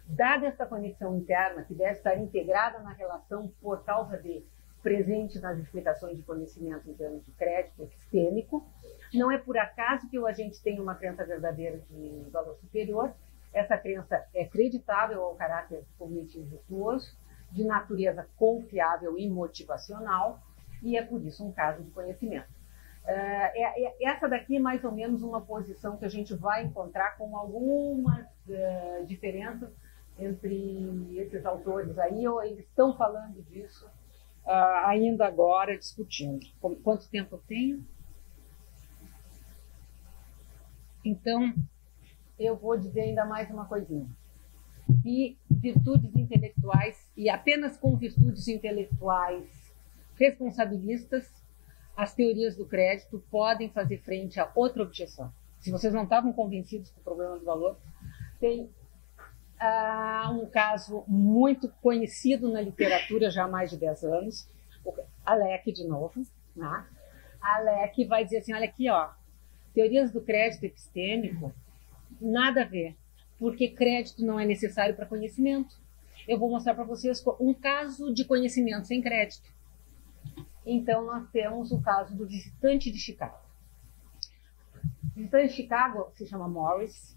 Dada essa conexão interna, que deve estar integrada na relação por causa de presente nas explicações de conhecimento em termos de crédito epistêmico, não é por acaso que o agente tem uma crença verdadeira de valor superior. Essa crença é creditável ao caráter cognitivo virtuoso, de natureza confiável e motivacional, e é por isso um caso de conhecimento. Essa daqui é mais ou menos uma posição que a gente vai encontrar com algumas diferenças entre esses autores aí, ou eles estão falando disso ainda agora, discutindo. Quanto tempo eu tenho? Então, eu vou dizer ainda mais uma coisinha. E virtudes intelectuais, e apenas com virtudes intelectuais responsabilistas, as teorias do crédito podem fazer frente a outra objeção. Se vocês não estavam convencidos com o problema do valor, tem um caso muito conhecido na literatura já há mais de 10 anos, Alec de novo, né? Alec vai dizer assim, olha aqui, ó, teorias do crédito epistêmico, nada a ver, porque crédito não é necessário para conhecimento. Eu vou mostrar para vocês um caso de conhecimento sem crédito. Então, nós temos o caso do visitante de Chicago. O visitante de Chicago se chama Morris.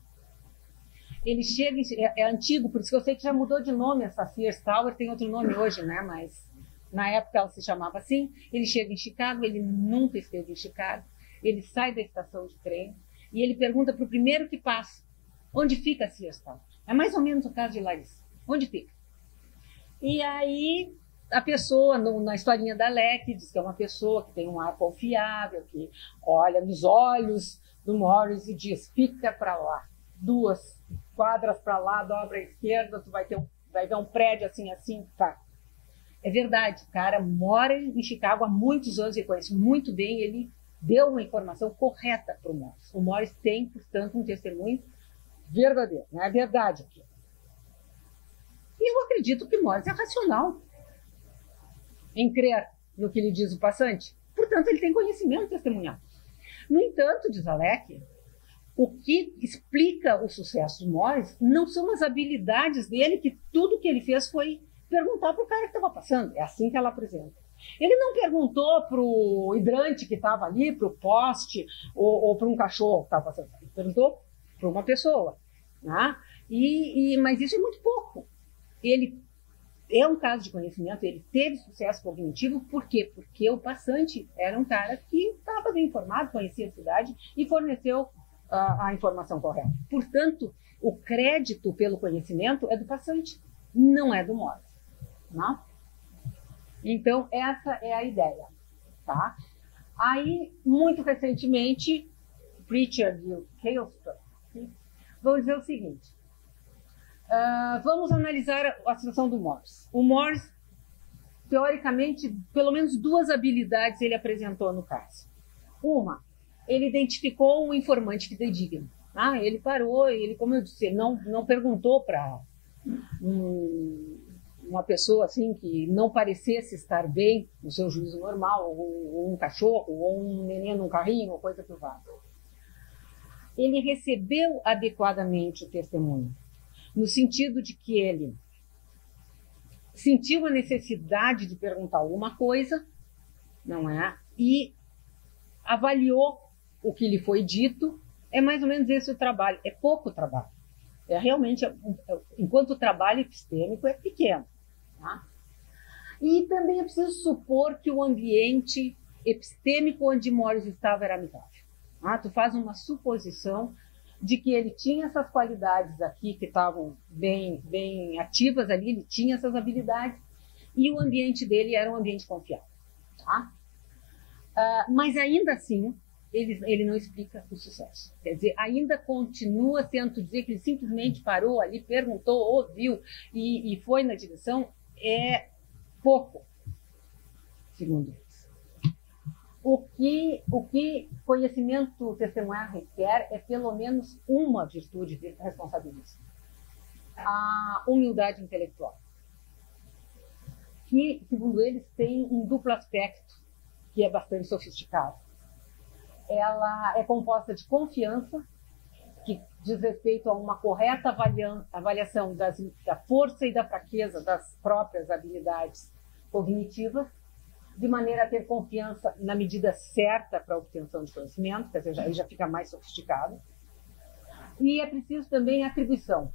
Ele chega, é antigo, por isso que eu sei que já mudou de nome, essa Sears Tower tem outro nome hoje, né? Mas Na época ela se chamava assim. Ele chega em Chicago, ele nunca esteve em Chicago. Ele sai da estação de trem e ele pergunta para o primeiro que passa: onde fica Searstown? É mais ou menos o caso de Larissa. Onde fica? E aí a pessoa, na historinha da Leque, diz que é uma pessoa que tem um ar confiável, que olha nos olhos do Morris e diz: fica para lá, 2 quadras para lá, dobra à esquerda, tu vai ver um prédio assim, assim, tá. É verdade, o cara mora em Chicago há muitos anos, ele conhece muito bem, ele deu uma informação correta para o Morris. O Morris tem, portanto, um testemunho verdadeiro, não é verdade aqui. E eu acredito que o Morris é racional em crer no que lhe diz o passante. Portanto, ele tem conhecimento testemunhal. No entanto, diz a Leque, o que explica o sucesso do Morris não são as habilidades dele, que tudo que ele fez foi perguntar para o cara que estava passando. É assim que ela apresenta. Ele não perguntou para o hidrante que estava ali, para o poste, ou para um cachorro que estava passando. Ele perguntou para uma pessoa. Né? Mas isso é muito pouco. Ele é um caso de conhecimento, ele teve sucesso cognitivo, por quê? Porque o passante era um cara que estava bem informado, conhecia a cidade e forneceu a informação correta. Portanto, o crédito pelo conhecimento é do passante, não é do Morris. Né? Então, essa é a ideia. Tá? Aí, muito recentemente, Pritchard e o Hailstorm vão dizer o seguinte: vamos analisar a situação do Morris. O Morris, teoricamente, pelo menos 2 habilidades ele apresentou no caso. Uma, ele identificou um informante fidedigno. Ele parou, ele, como eu disse, não perguntou para uma pessoa assim que não parecesse estar bem no seu juízo normal, ou um cachorro, ou um neném num carrinho, ou coisa que valha. Ele recebeu adequadamente o testemunho, no sentido de que ele sentiu a necessidade de perguntar alguma coisa, não é? E avaliou o que lhe foi dito. É mais ou menos esse o trabalho. É pouco trabalho. Realmente, enquanto o trabalho epistêmico é pequeno. Tá? E também é preciso supor que o ambiente epistêmico onde Morris estava era amigável. Tu faz uma suposição de que ele tinha essas qualidades aqui que estavam bem ativas ali, ele tinha essas habilidades, e o ambiente dele era um ambiente confiável. Tá? Mas ainda assim, ele não explica o sucesso. Quer dizer, ainda continua tendo dizer que ele simplesmente parou ali, perguntou, ouviu e foi na direção. É pouco, segundo eles. O que conhecimento testemunhar requer é pelo menos uma virtude responsabilíssima: a humildade intelectual, que, segundo eles, tem um duplo aspecto que é bastante sofisticado. Ela é composta de confiança, que diz respeito a uma correta avaliação da força e da fraqueza das próprias habilidades cognitivas, de maneira a ter confiança na medida certa para a obtenção de conhecimento, quer dizer, aí já fica mais sofisticado. E é preciso também atribuição,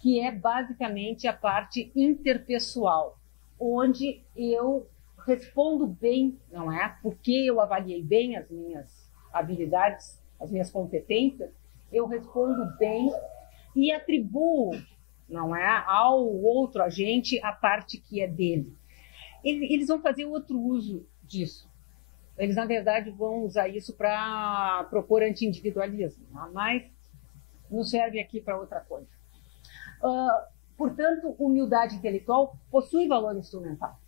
que é basicamente a parte interpessoal, onde eu respondo bem, não é? Porque eu avaliei bem as minhas habilidades, as minhas competências, eu respondo bem e atribuo, não é, ao outro agente a parte que é dele. Eles vão fazer outro uso disso. Eles, na verdade, vão usar isso para propor anti-individualismo, mas não serve aqui para outra coisa. Portanto, humildade intelectual possui valor instrumental.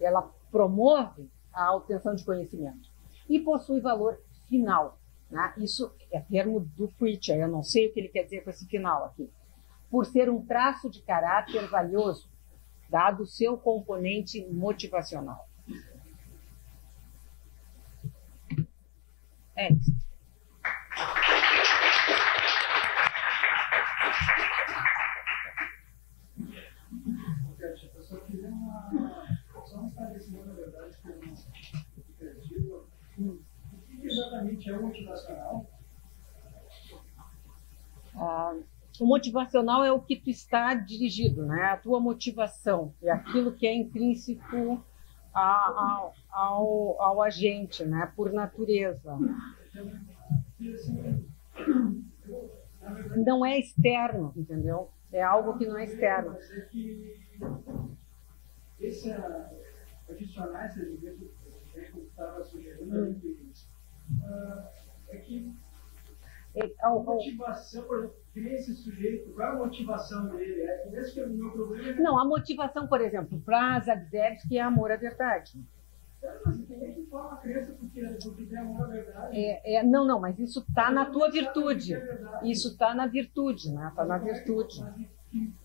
Ela promove a obtenção de conhecimento e possui valor final. Né? Isso é termo do Pritchard, eu não sei o que ele quer dizer com esse final aqui. Por ser um traço de caráter valioso, dado o seu componente motivacional. É isso. Eu só queria só um esclarecimento, na verdade, que eu não perdi. O que exatamente é o motivacional? O motivacional é o que tu está dirigido, né? A tua motivação é aquilo que é intrínseco ao agente, né, por natureza. Não é externo, entendeu? É algo que não é externo. Mas é que adicionar esse elemento que estava sugerindo é que a motivação, por exemplo, cria esse sujeito, qual é a motivação dele? Esse que é o meu problema. Não, a motivação, por exemplo, para Zagzebski é amor à verdade. Mas tem que forma a crença porque tem amor à verdade. Não, mas isso está na tua virtude. Isso está na virtude, né? Está na virtude.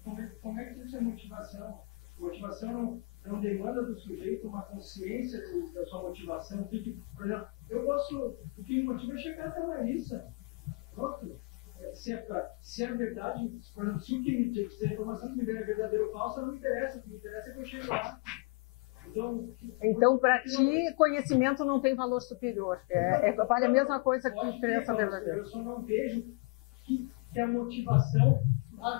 Como é que isso é motivação? Motivação não demanda do sujeito uma consciência da sua motivação. Por exemplo, o que me motiva é chegar até uma lista. Pronto. Se é verdade, por exemplo, se a informação que me der é verdadeira ou falsa, não me interessa. O que me interessa é que eu chego lá. Então, para ti, conhecimento não tem valor superior. Vale a mesma coisa que crença verdadeira. Eu só não vejo que a motivação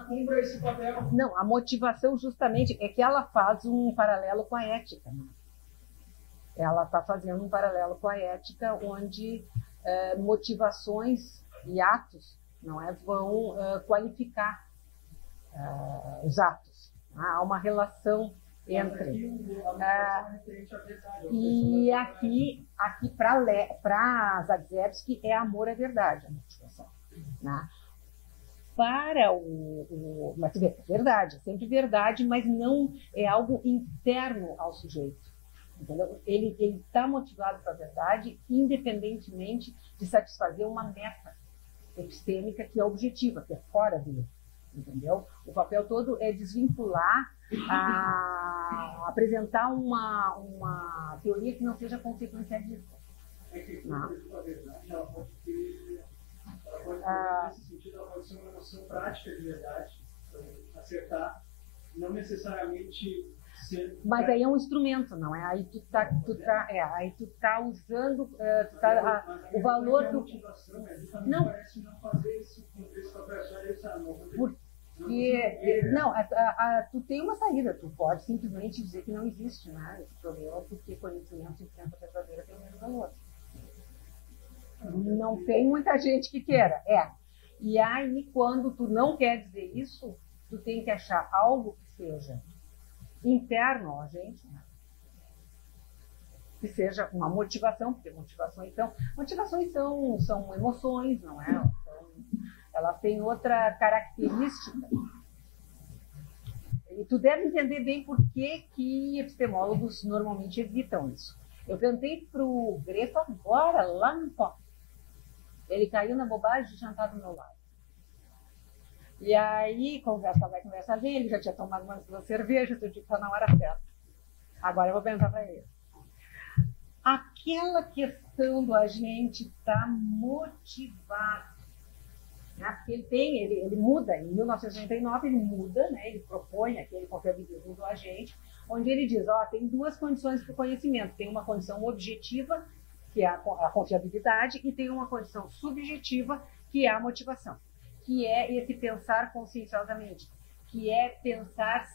cumpra esse papel. Não, a motivação justamente é que ela faz um paralelo com a ética. Né? Ela está fazendo um paralelo com a ética, onde motivações e atos vão qualificar os atos. Há uma relação entre. E aqui para Zagzebski é amor à verdade, a motivação. Né? Para mas é verdade, é sempre verdade, mas não é algo interno ao sujeito. Entendeu? Ele está motivado para a verdade, independentemente de satisfazer uma meta epistêmica que é objetiva, que é fora dele. Entendeu? O papel todo é desvincular, apresentar uma teoria que não seja consequência disso. A verdade, ela pode ter, nesse sentido, ela pode ser uma noção prática de verdade, acertar, não necessariamente ser. Mas aí é um instrumento, não é? Aí tu tá usando o valor do. Não parece não fazer esse papel só tu tem uma saída, tu pode simplesmente dizer que não existe, né, esse problema, porque conhecimento e crença verdadeira tem o mesmo valor. Não tem muita gente que queira, E aí, quando tu não quer dizer isso, tu tem que achar algo que seja interno a gente, né? Que seja uma motivação, porque motivações são emoções, não é? Elas têm outra característica. E tu deve entender bem por que epistemólogos normalmente evitam isso. Eu perguntei para o Greco agora, lá no top. Ele caiu na bobagem de jantar do meu lado. E aí, conversa vai, conversa vem, ele já tinha tomado umas 2 cervejas, eu disse, está na hora certa. Agora eu vou perguntar para ele. Aquela questão do agente estar motivado, né? Porque ele muda, em 1989 ele muda, né? Ele propõe aquele confiabilismo do agente, onde ele diz, tem 2 condições para o conhecimento, tem uma condição objetiva, que é a confiabilidade, e tem uma condição subjetiva, que é a motivação, que é esse pensar conscienciosamente, que é pensar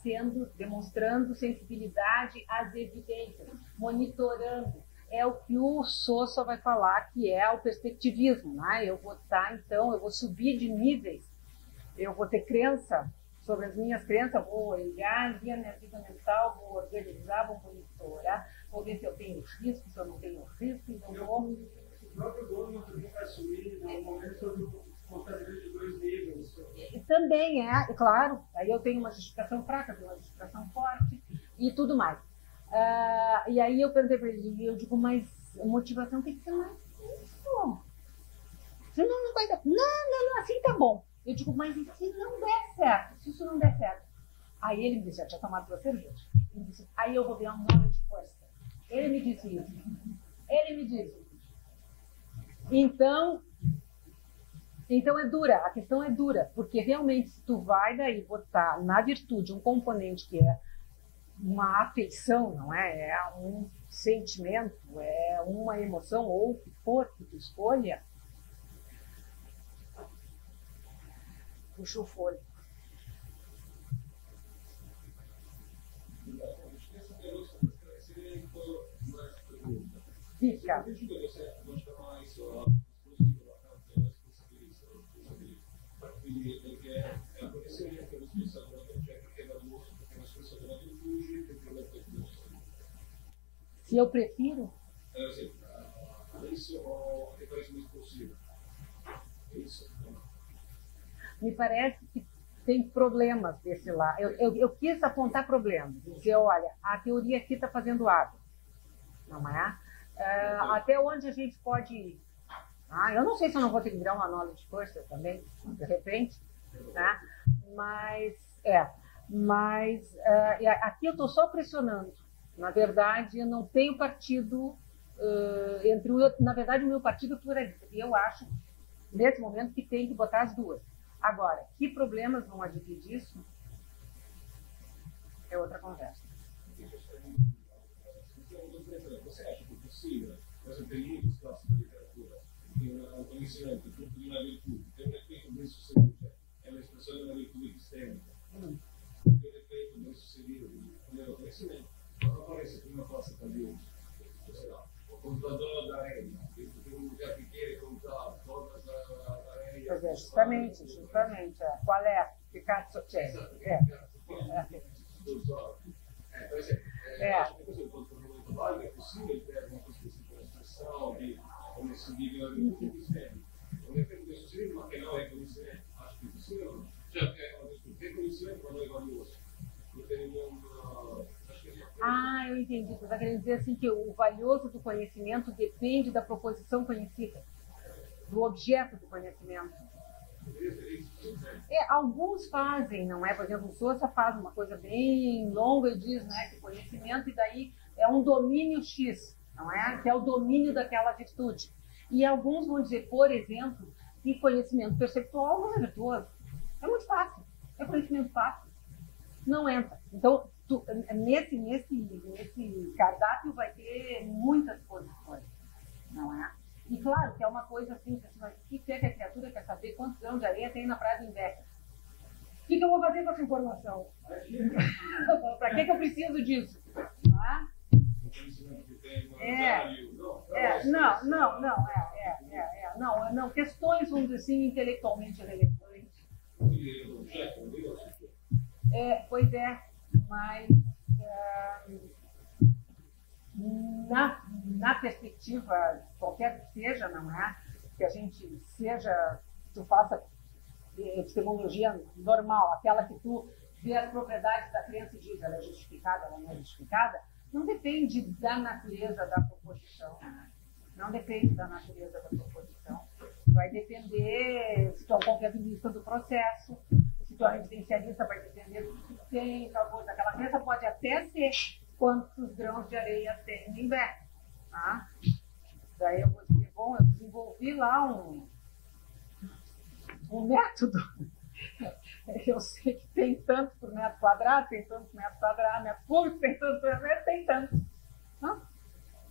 demonstrando sensibilidade às evidências, monitorando. É o que o Sosa vai falar, que é o perspectivismo, né? Eu vou subir de níveis, eu vou ter crença sobre as minhas crenças, vou olhar ali a minha vida mental, vou organizar, vou monitorar, vou ver se eu tenho risco, se eu não tenho risco, então vou. O próprio dono também vai assumir no momento sobre o contabilidade de 2 níveis. Também claro, aí eu tenho uma justificação fraca, tenho uma justificação forte e tudo mais. E aí eu perguntei para ele, eu digo, mas a motivação tem que ser mais isso. Senão não vai dar. Não, assim tá bom. Eu digo, mas e se não der certo? Se isso não der certo? Aí ele me disse, já tinha tomado 2 cervejas. Ele disse, aí eu vou ganhar um nome de força. Ele me disse isso. Então é dura, a questão é dura, porque realmente se tu vai daí botar na virtude um componente que é uma afeição, não é? É um sentimento, é uma emoção, ou o que for que tu escolha, puxa o fôlego. Acho que essa pergunta seria Fica. Se eu prefiro? Me parece que tem problemas desse lado. Eu quis apontar problemas, dizer, olha, a teoria aqui está fazendo água, não é? Até onde a gente pode ir? Eu não sei se eu não vou ter que virar uma knowledge person também, de repente, né? Mas aqui eu estou só pressionando. Na verdade, eu não tenho partido na verdade, o meu partido é pluralista. E eu acho, nesse momento, que tem que botar as duas. Agora, que problemas vão advir disso? É outra conversa. Você acha que é possível, por exemplo, tem livros clássicos da literatura, tem um conhecimento, fruto de uma virtude, tem um efeito bem-sucedido, é uma expressão de uma virtude epistêmica, tem um efeito bem-sucedido, primeiro conhecimento, quando aparece aqui uma classe também, o computador da areia, tem um lugar pequeno, contar todas as areias. Justamente. Qual é? Picasso c'è. É possível ter uma expressão de como se vive na virtude epistêmica. Um efeito bem-sucedido, mas que não é conhecimento. Acho que é possível. Já tem conhecimento quando é valioso. Eu entendi. Você está querendo dizer assim que o valioso do conhecimento depende da proposição conhecida, do objeto do conhecimento. Alguns fazem, não é? Por exemplo, o Sousa faz uma coisa bem longa e diz, né, que conhecimento, e daí é um domínio X, não é? Que é o domínio daquela virtude. E alguns vão dizer, por exemplo, que conhecimento perceptual não é virtuoso. É muito fácil. É conhecimento fácil. Não entra. Então, nesse cardápio vai ter muitas posições, não é? E claro que é uma coisa assim, mas o que é que a criatura quer saber quantos grãos de areia tem na praia do Inverno? O que eu vou fazer com essa informação? Para que eu preciso disso? Não, questões, vamos dizer assim, intelectualmente relevantes. Pois é, mas na perspectiva, qualquer que seja, não é? Que a gente seja, tu faça epistemologia normal, aquela que tu vê as propriedades da crença e diz, ela é justificada, ela não é justificada, não depende da natureza da proposição. Não depende da natureza da proposição. Vai depender se tu é um confiabilista do processo, se tu é um evidencialista, vai depender do que tu tem em favor daquela crença, pode até ser quantos grãos de areia tem no inverno. Tá? Daí eu vou dizer, bom, eu desenvolvi lá um método. Eu sei que tem tanto por metro quadrado, tem tanto metro quadrado, metro cúbico, tem tanto por metro, tem tanto. Tá?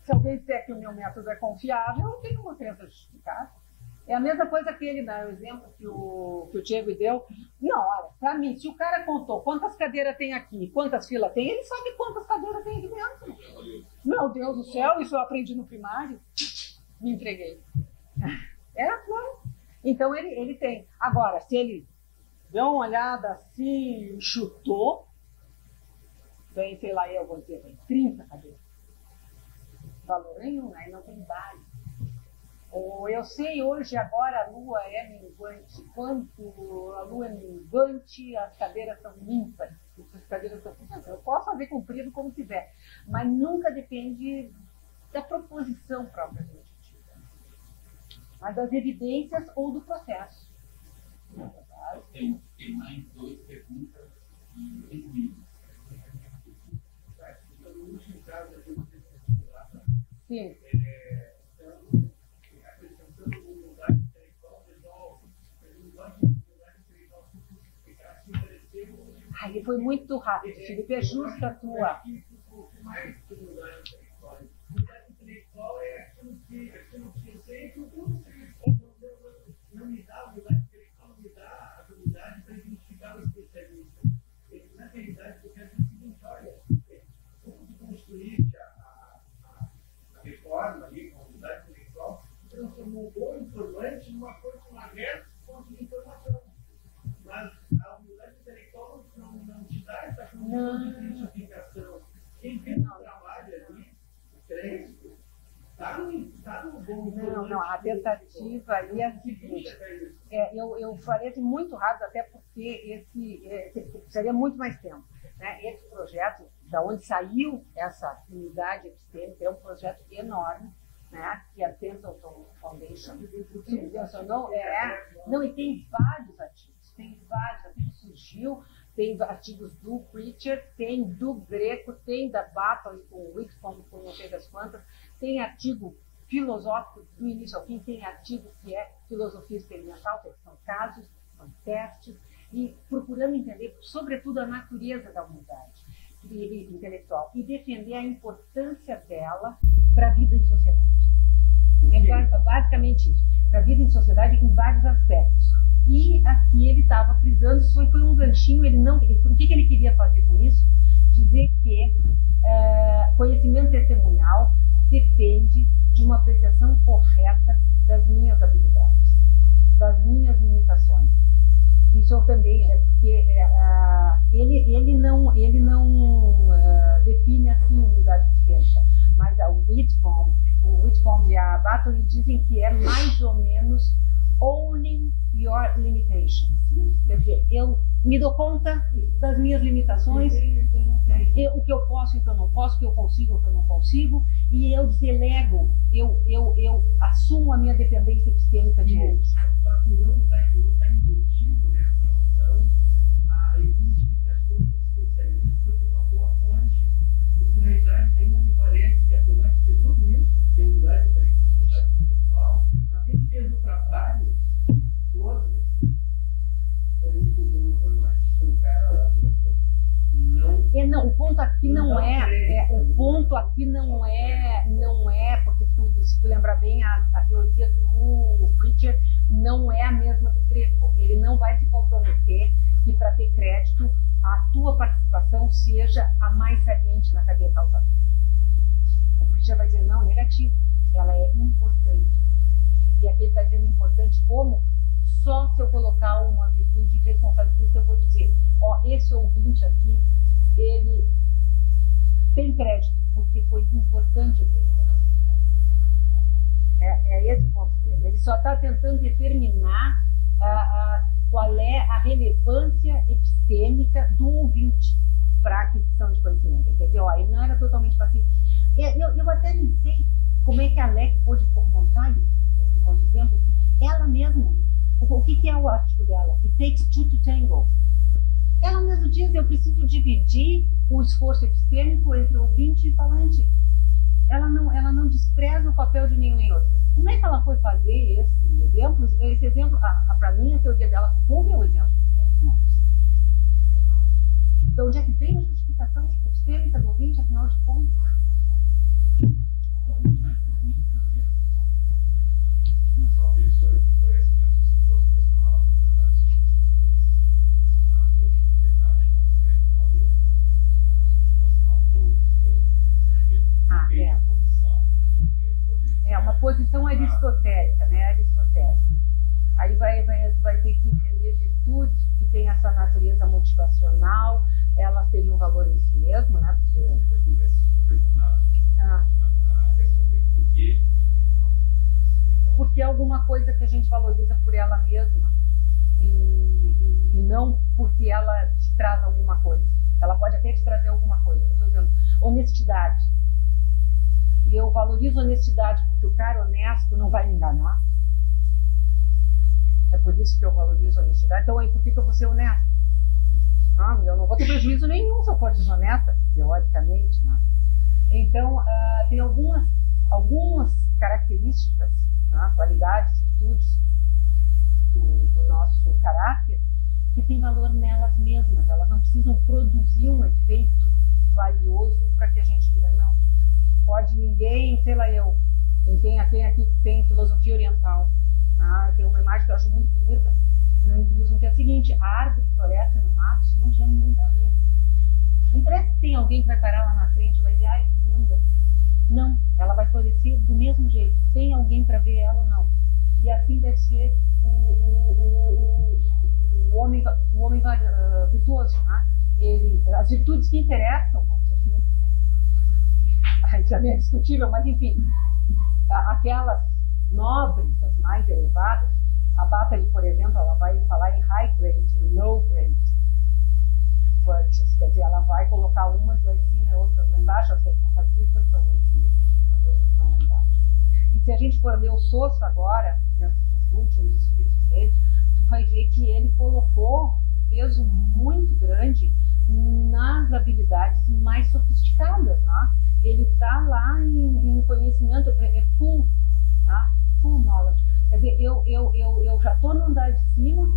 Se alguém disser que o meu método é confiável, eu tenho uma crença justificada. É a mesma coisa que ele dá, o exemplo que o Diego deu. Não, olha, para mim, se o cara contou quantas cadeiras tem aqui, quantas filas tem, ele sabe quantas cadeiras tem aqui dentro. Meu Deus do céu, isso eu aprendi no primário. Me entreguei. Claro. Então ele tem. Agora, se ele deu uma olhada assim, chutou, bem, sei lá, eu vou dizer, tem 30 cadeiras. Valor nenhum, né? Não tem base. Ou eu sei hoje, agora a lua é minguante. Quanto a lua é minguante, as cadeiras são limpas. As cadeiras são... Eu posso fazer comprido como quiser, mas nunca depende da proposição propriamente dita, mas das evidências ou do processo. Tem mais duas perguntas e Sim. Aí foi muito rápido, Felipe, é justa a tua. Reforma, Não. Intensificação. Quem fez o trabalho ali, o crédito, está no bom. Não, a tentativa aí é a seguinte. Eu faria assim, muito rápido, até porque seria muito mais tempo. Né? Esse projeto, da onde saiu essa unidade epistêmica, é um projeto enorme, né? Que a Templeton Foundation mencionou. Não, e tem vários artigos, surgiu, tem artigos do Preacher, tem do Greco, tem da Battle com o Whitcomb, com não sei das quantas, tem artigo filosófico do início ao fim, tem artigo que é filosofia experimental, que são casos, são testes, e procurando entender, sobretudo, a natureza da unidade intelectual e defender a importância dela para a vida em sociedade. É basicamente isso, para a vida em sociedade em vários aspectos. E aqui ele estava frisando, isso foi um ganchinho, o que ele queria fazer com isso? Dizer que conhecimento testemunhal depende de uma apreciação correta das minhas habilidades, das minhas limitações. Isso também é porque ele não define assim unidade epistêmica, mas o Whitcomb e a Battle dizem que é mais ou menos owning your limitations. Quer dizer, eu me dou conta das minhas limitações, o que eu posso e o que eu não posso, o que eu consigo e o que eu não consigo, e eu delego, eu assumo a minha dependência epistêmica de outros. Só que não está embutido nessa noção a identificação de especialistas de uma boa fonte. Porque, na realidade, ainda me parece que, apesar de ter tudo isso, que é unidade intelectual, quem fez o trabalho todo foi o cara lá. Não, o ponto aqui não é, porque se tu lembrar bem, a teoria do Preacher não é a mesma do Greco. Ele não vai se comprometer que para ter crédito a tua participação seja a mais saliente na cadeia causal. O Preacher vai dizer, não, negativo, ela é importante. E aqui ele está dizendo importante como só se eu colocar uma virtude responsabilista eu vou dizer, esse ouvinte aqui, ele tem crédito, porque foi importante o dele. É esse o ponto dele. Ele só está tentando determinar qual é a relevância epistêmica do ouvinte para a aquisição de conhecimento. Quer dizer, ele não era totalmente passivo. Eu até nem sei como é que a Alec pôde montar isso, por exemplo, ela mesma, o que é o artigo dela? It takes two to tango. Ela mesmo diz, eu preciso dividir o esforço epistêmico entre ouvinte e falante. Ela não despreza o papel de nenhum nem outro. Como é que ela foi fazer esse exemplo? Esse exemplo, para mim, a teoria dela como é o exemplo. Não. Então, onde é que vem a justificação epistêmica do ouvinte, afinal de contas? Uma posição aristotélica, né? Aristotélica. Aí vai ter que entender virtudes que têm essa natureza motivacional, elas têm um valor em si mesmo, né? Porque é alguma coisa que a gente valoriza por ela mesma e não porque ela te traz alguma coisa. Ela pode até te trazer alguma coisa. Por exemplo, honestidade. E eu valorizo a honestidade porque o cara honesto não vai me enganar. É por isso que eu valorizo a honestidade. Então, aí, por que eu vou ser honesta? Eu não vou ter prejuízo nenhum se eu for desonesta, teoricamente. Né? Então, tem algumas características, né? Qualidades, virtudes do nosso caráter que tem valor nelas mesmas. Elas não precisam produzir um efeito valioso para que a gente diga, não. Pode ninguém, sei lá eu, tem aqui que tem filosofia oriental. Tem uma imagem que eu acho muito bonita no hinduísmo, que é a seguinte: a árvore floresce no mato, isso não chama ninguém pra ver. Não parece que tem alguém que vai parar lá na frente e vai dizer, ai, que linda. Não, ela vai florescer do mesmo jeito. Tem alguém para ver ela ou não. E assim deve ser o homem virtuoso. Né? as virtudes que interessam, vamos dizer assim, isso é meio discutível, mas enfim, aquelas nobres, as mais elevadas, a Bathory, por exemplo, ela vai falar em high grade e low grade virtues, quer dizer, ela vai colocar umas lá em cima e outras lá embaixo, as listas estão lá em cima, as outras estão lá embaixo. E se a gente for ler o Sosso agora, nos últimos escritos dele, tu vai ver que ele colocou um peso muito grande nas habilidades mais sofisticadas, né? Ele está lá em conhecimento, full, tá? Full knowledge. Quer dizer, eu já estou no andar de cima,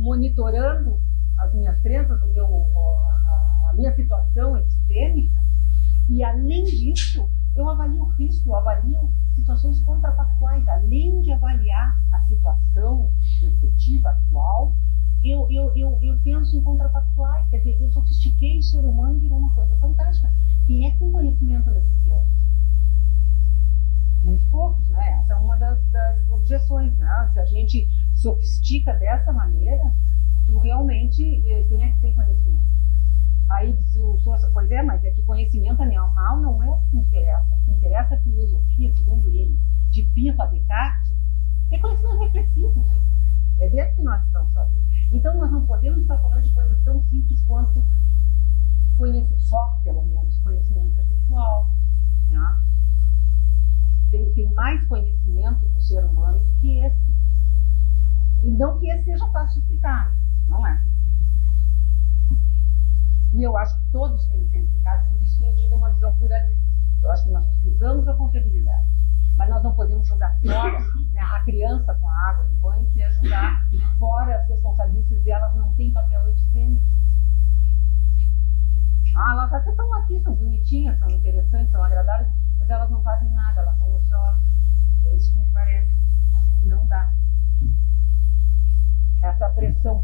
monitorando as minhas crenças, a minha situação epistêmica, e além disso, eu avalio o risco, eu avalio situações contrafactuais. Além de avaliar a situação efetiva, atual, eu penso em contrafactuais. Quer dizer, eu sofistiquei o ser humano e virou uma coisa fantástica. Quem é que tem conhecimento nesse campo? Muito poucos, né? Essa é uma das objeções, né? Se a gente sofistica dessa maneira, tu realmente quem é que tem conhecimento? Aí diz o Sosso, pois é, mas é que conhecimento know-how não é o que interessa. O que interessa é a filosofia, segundo ele, de Pires a Descartes, é conhecimento reflexivo. É desse que nós estamos falando. Então, nós não podemos estar falando de coisas tão simples quanto só, pelo menos, conhecimento perceptual. Né? Tem mais conhecimento do ser humano do que esse. E não que esse seja fácil de explicar, não é? E eu acho que todos têm que ser explicados, por isso que eu digo uma visão pluralista. Eu acho que nós precisamos da confiabilidade, mas nós não podemos jogar fora, né, a criança com a água do banho, que é jogar fora as responsabilidades, e elas não têm papel epistêmico. Elas até estão aqui, são bonitinhas, são interessantes, são agradáveis, mas elas não fazem nada, elas são ociosas. É isso que me parece. Não dá. Essa pressão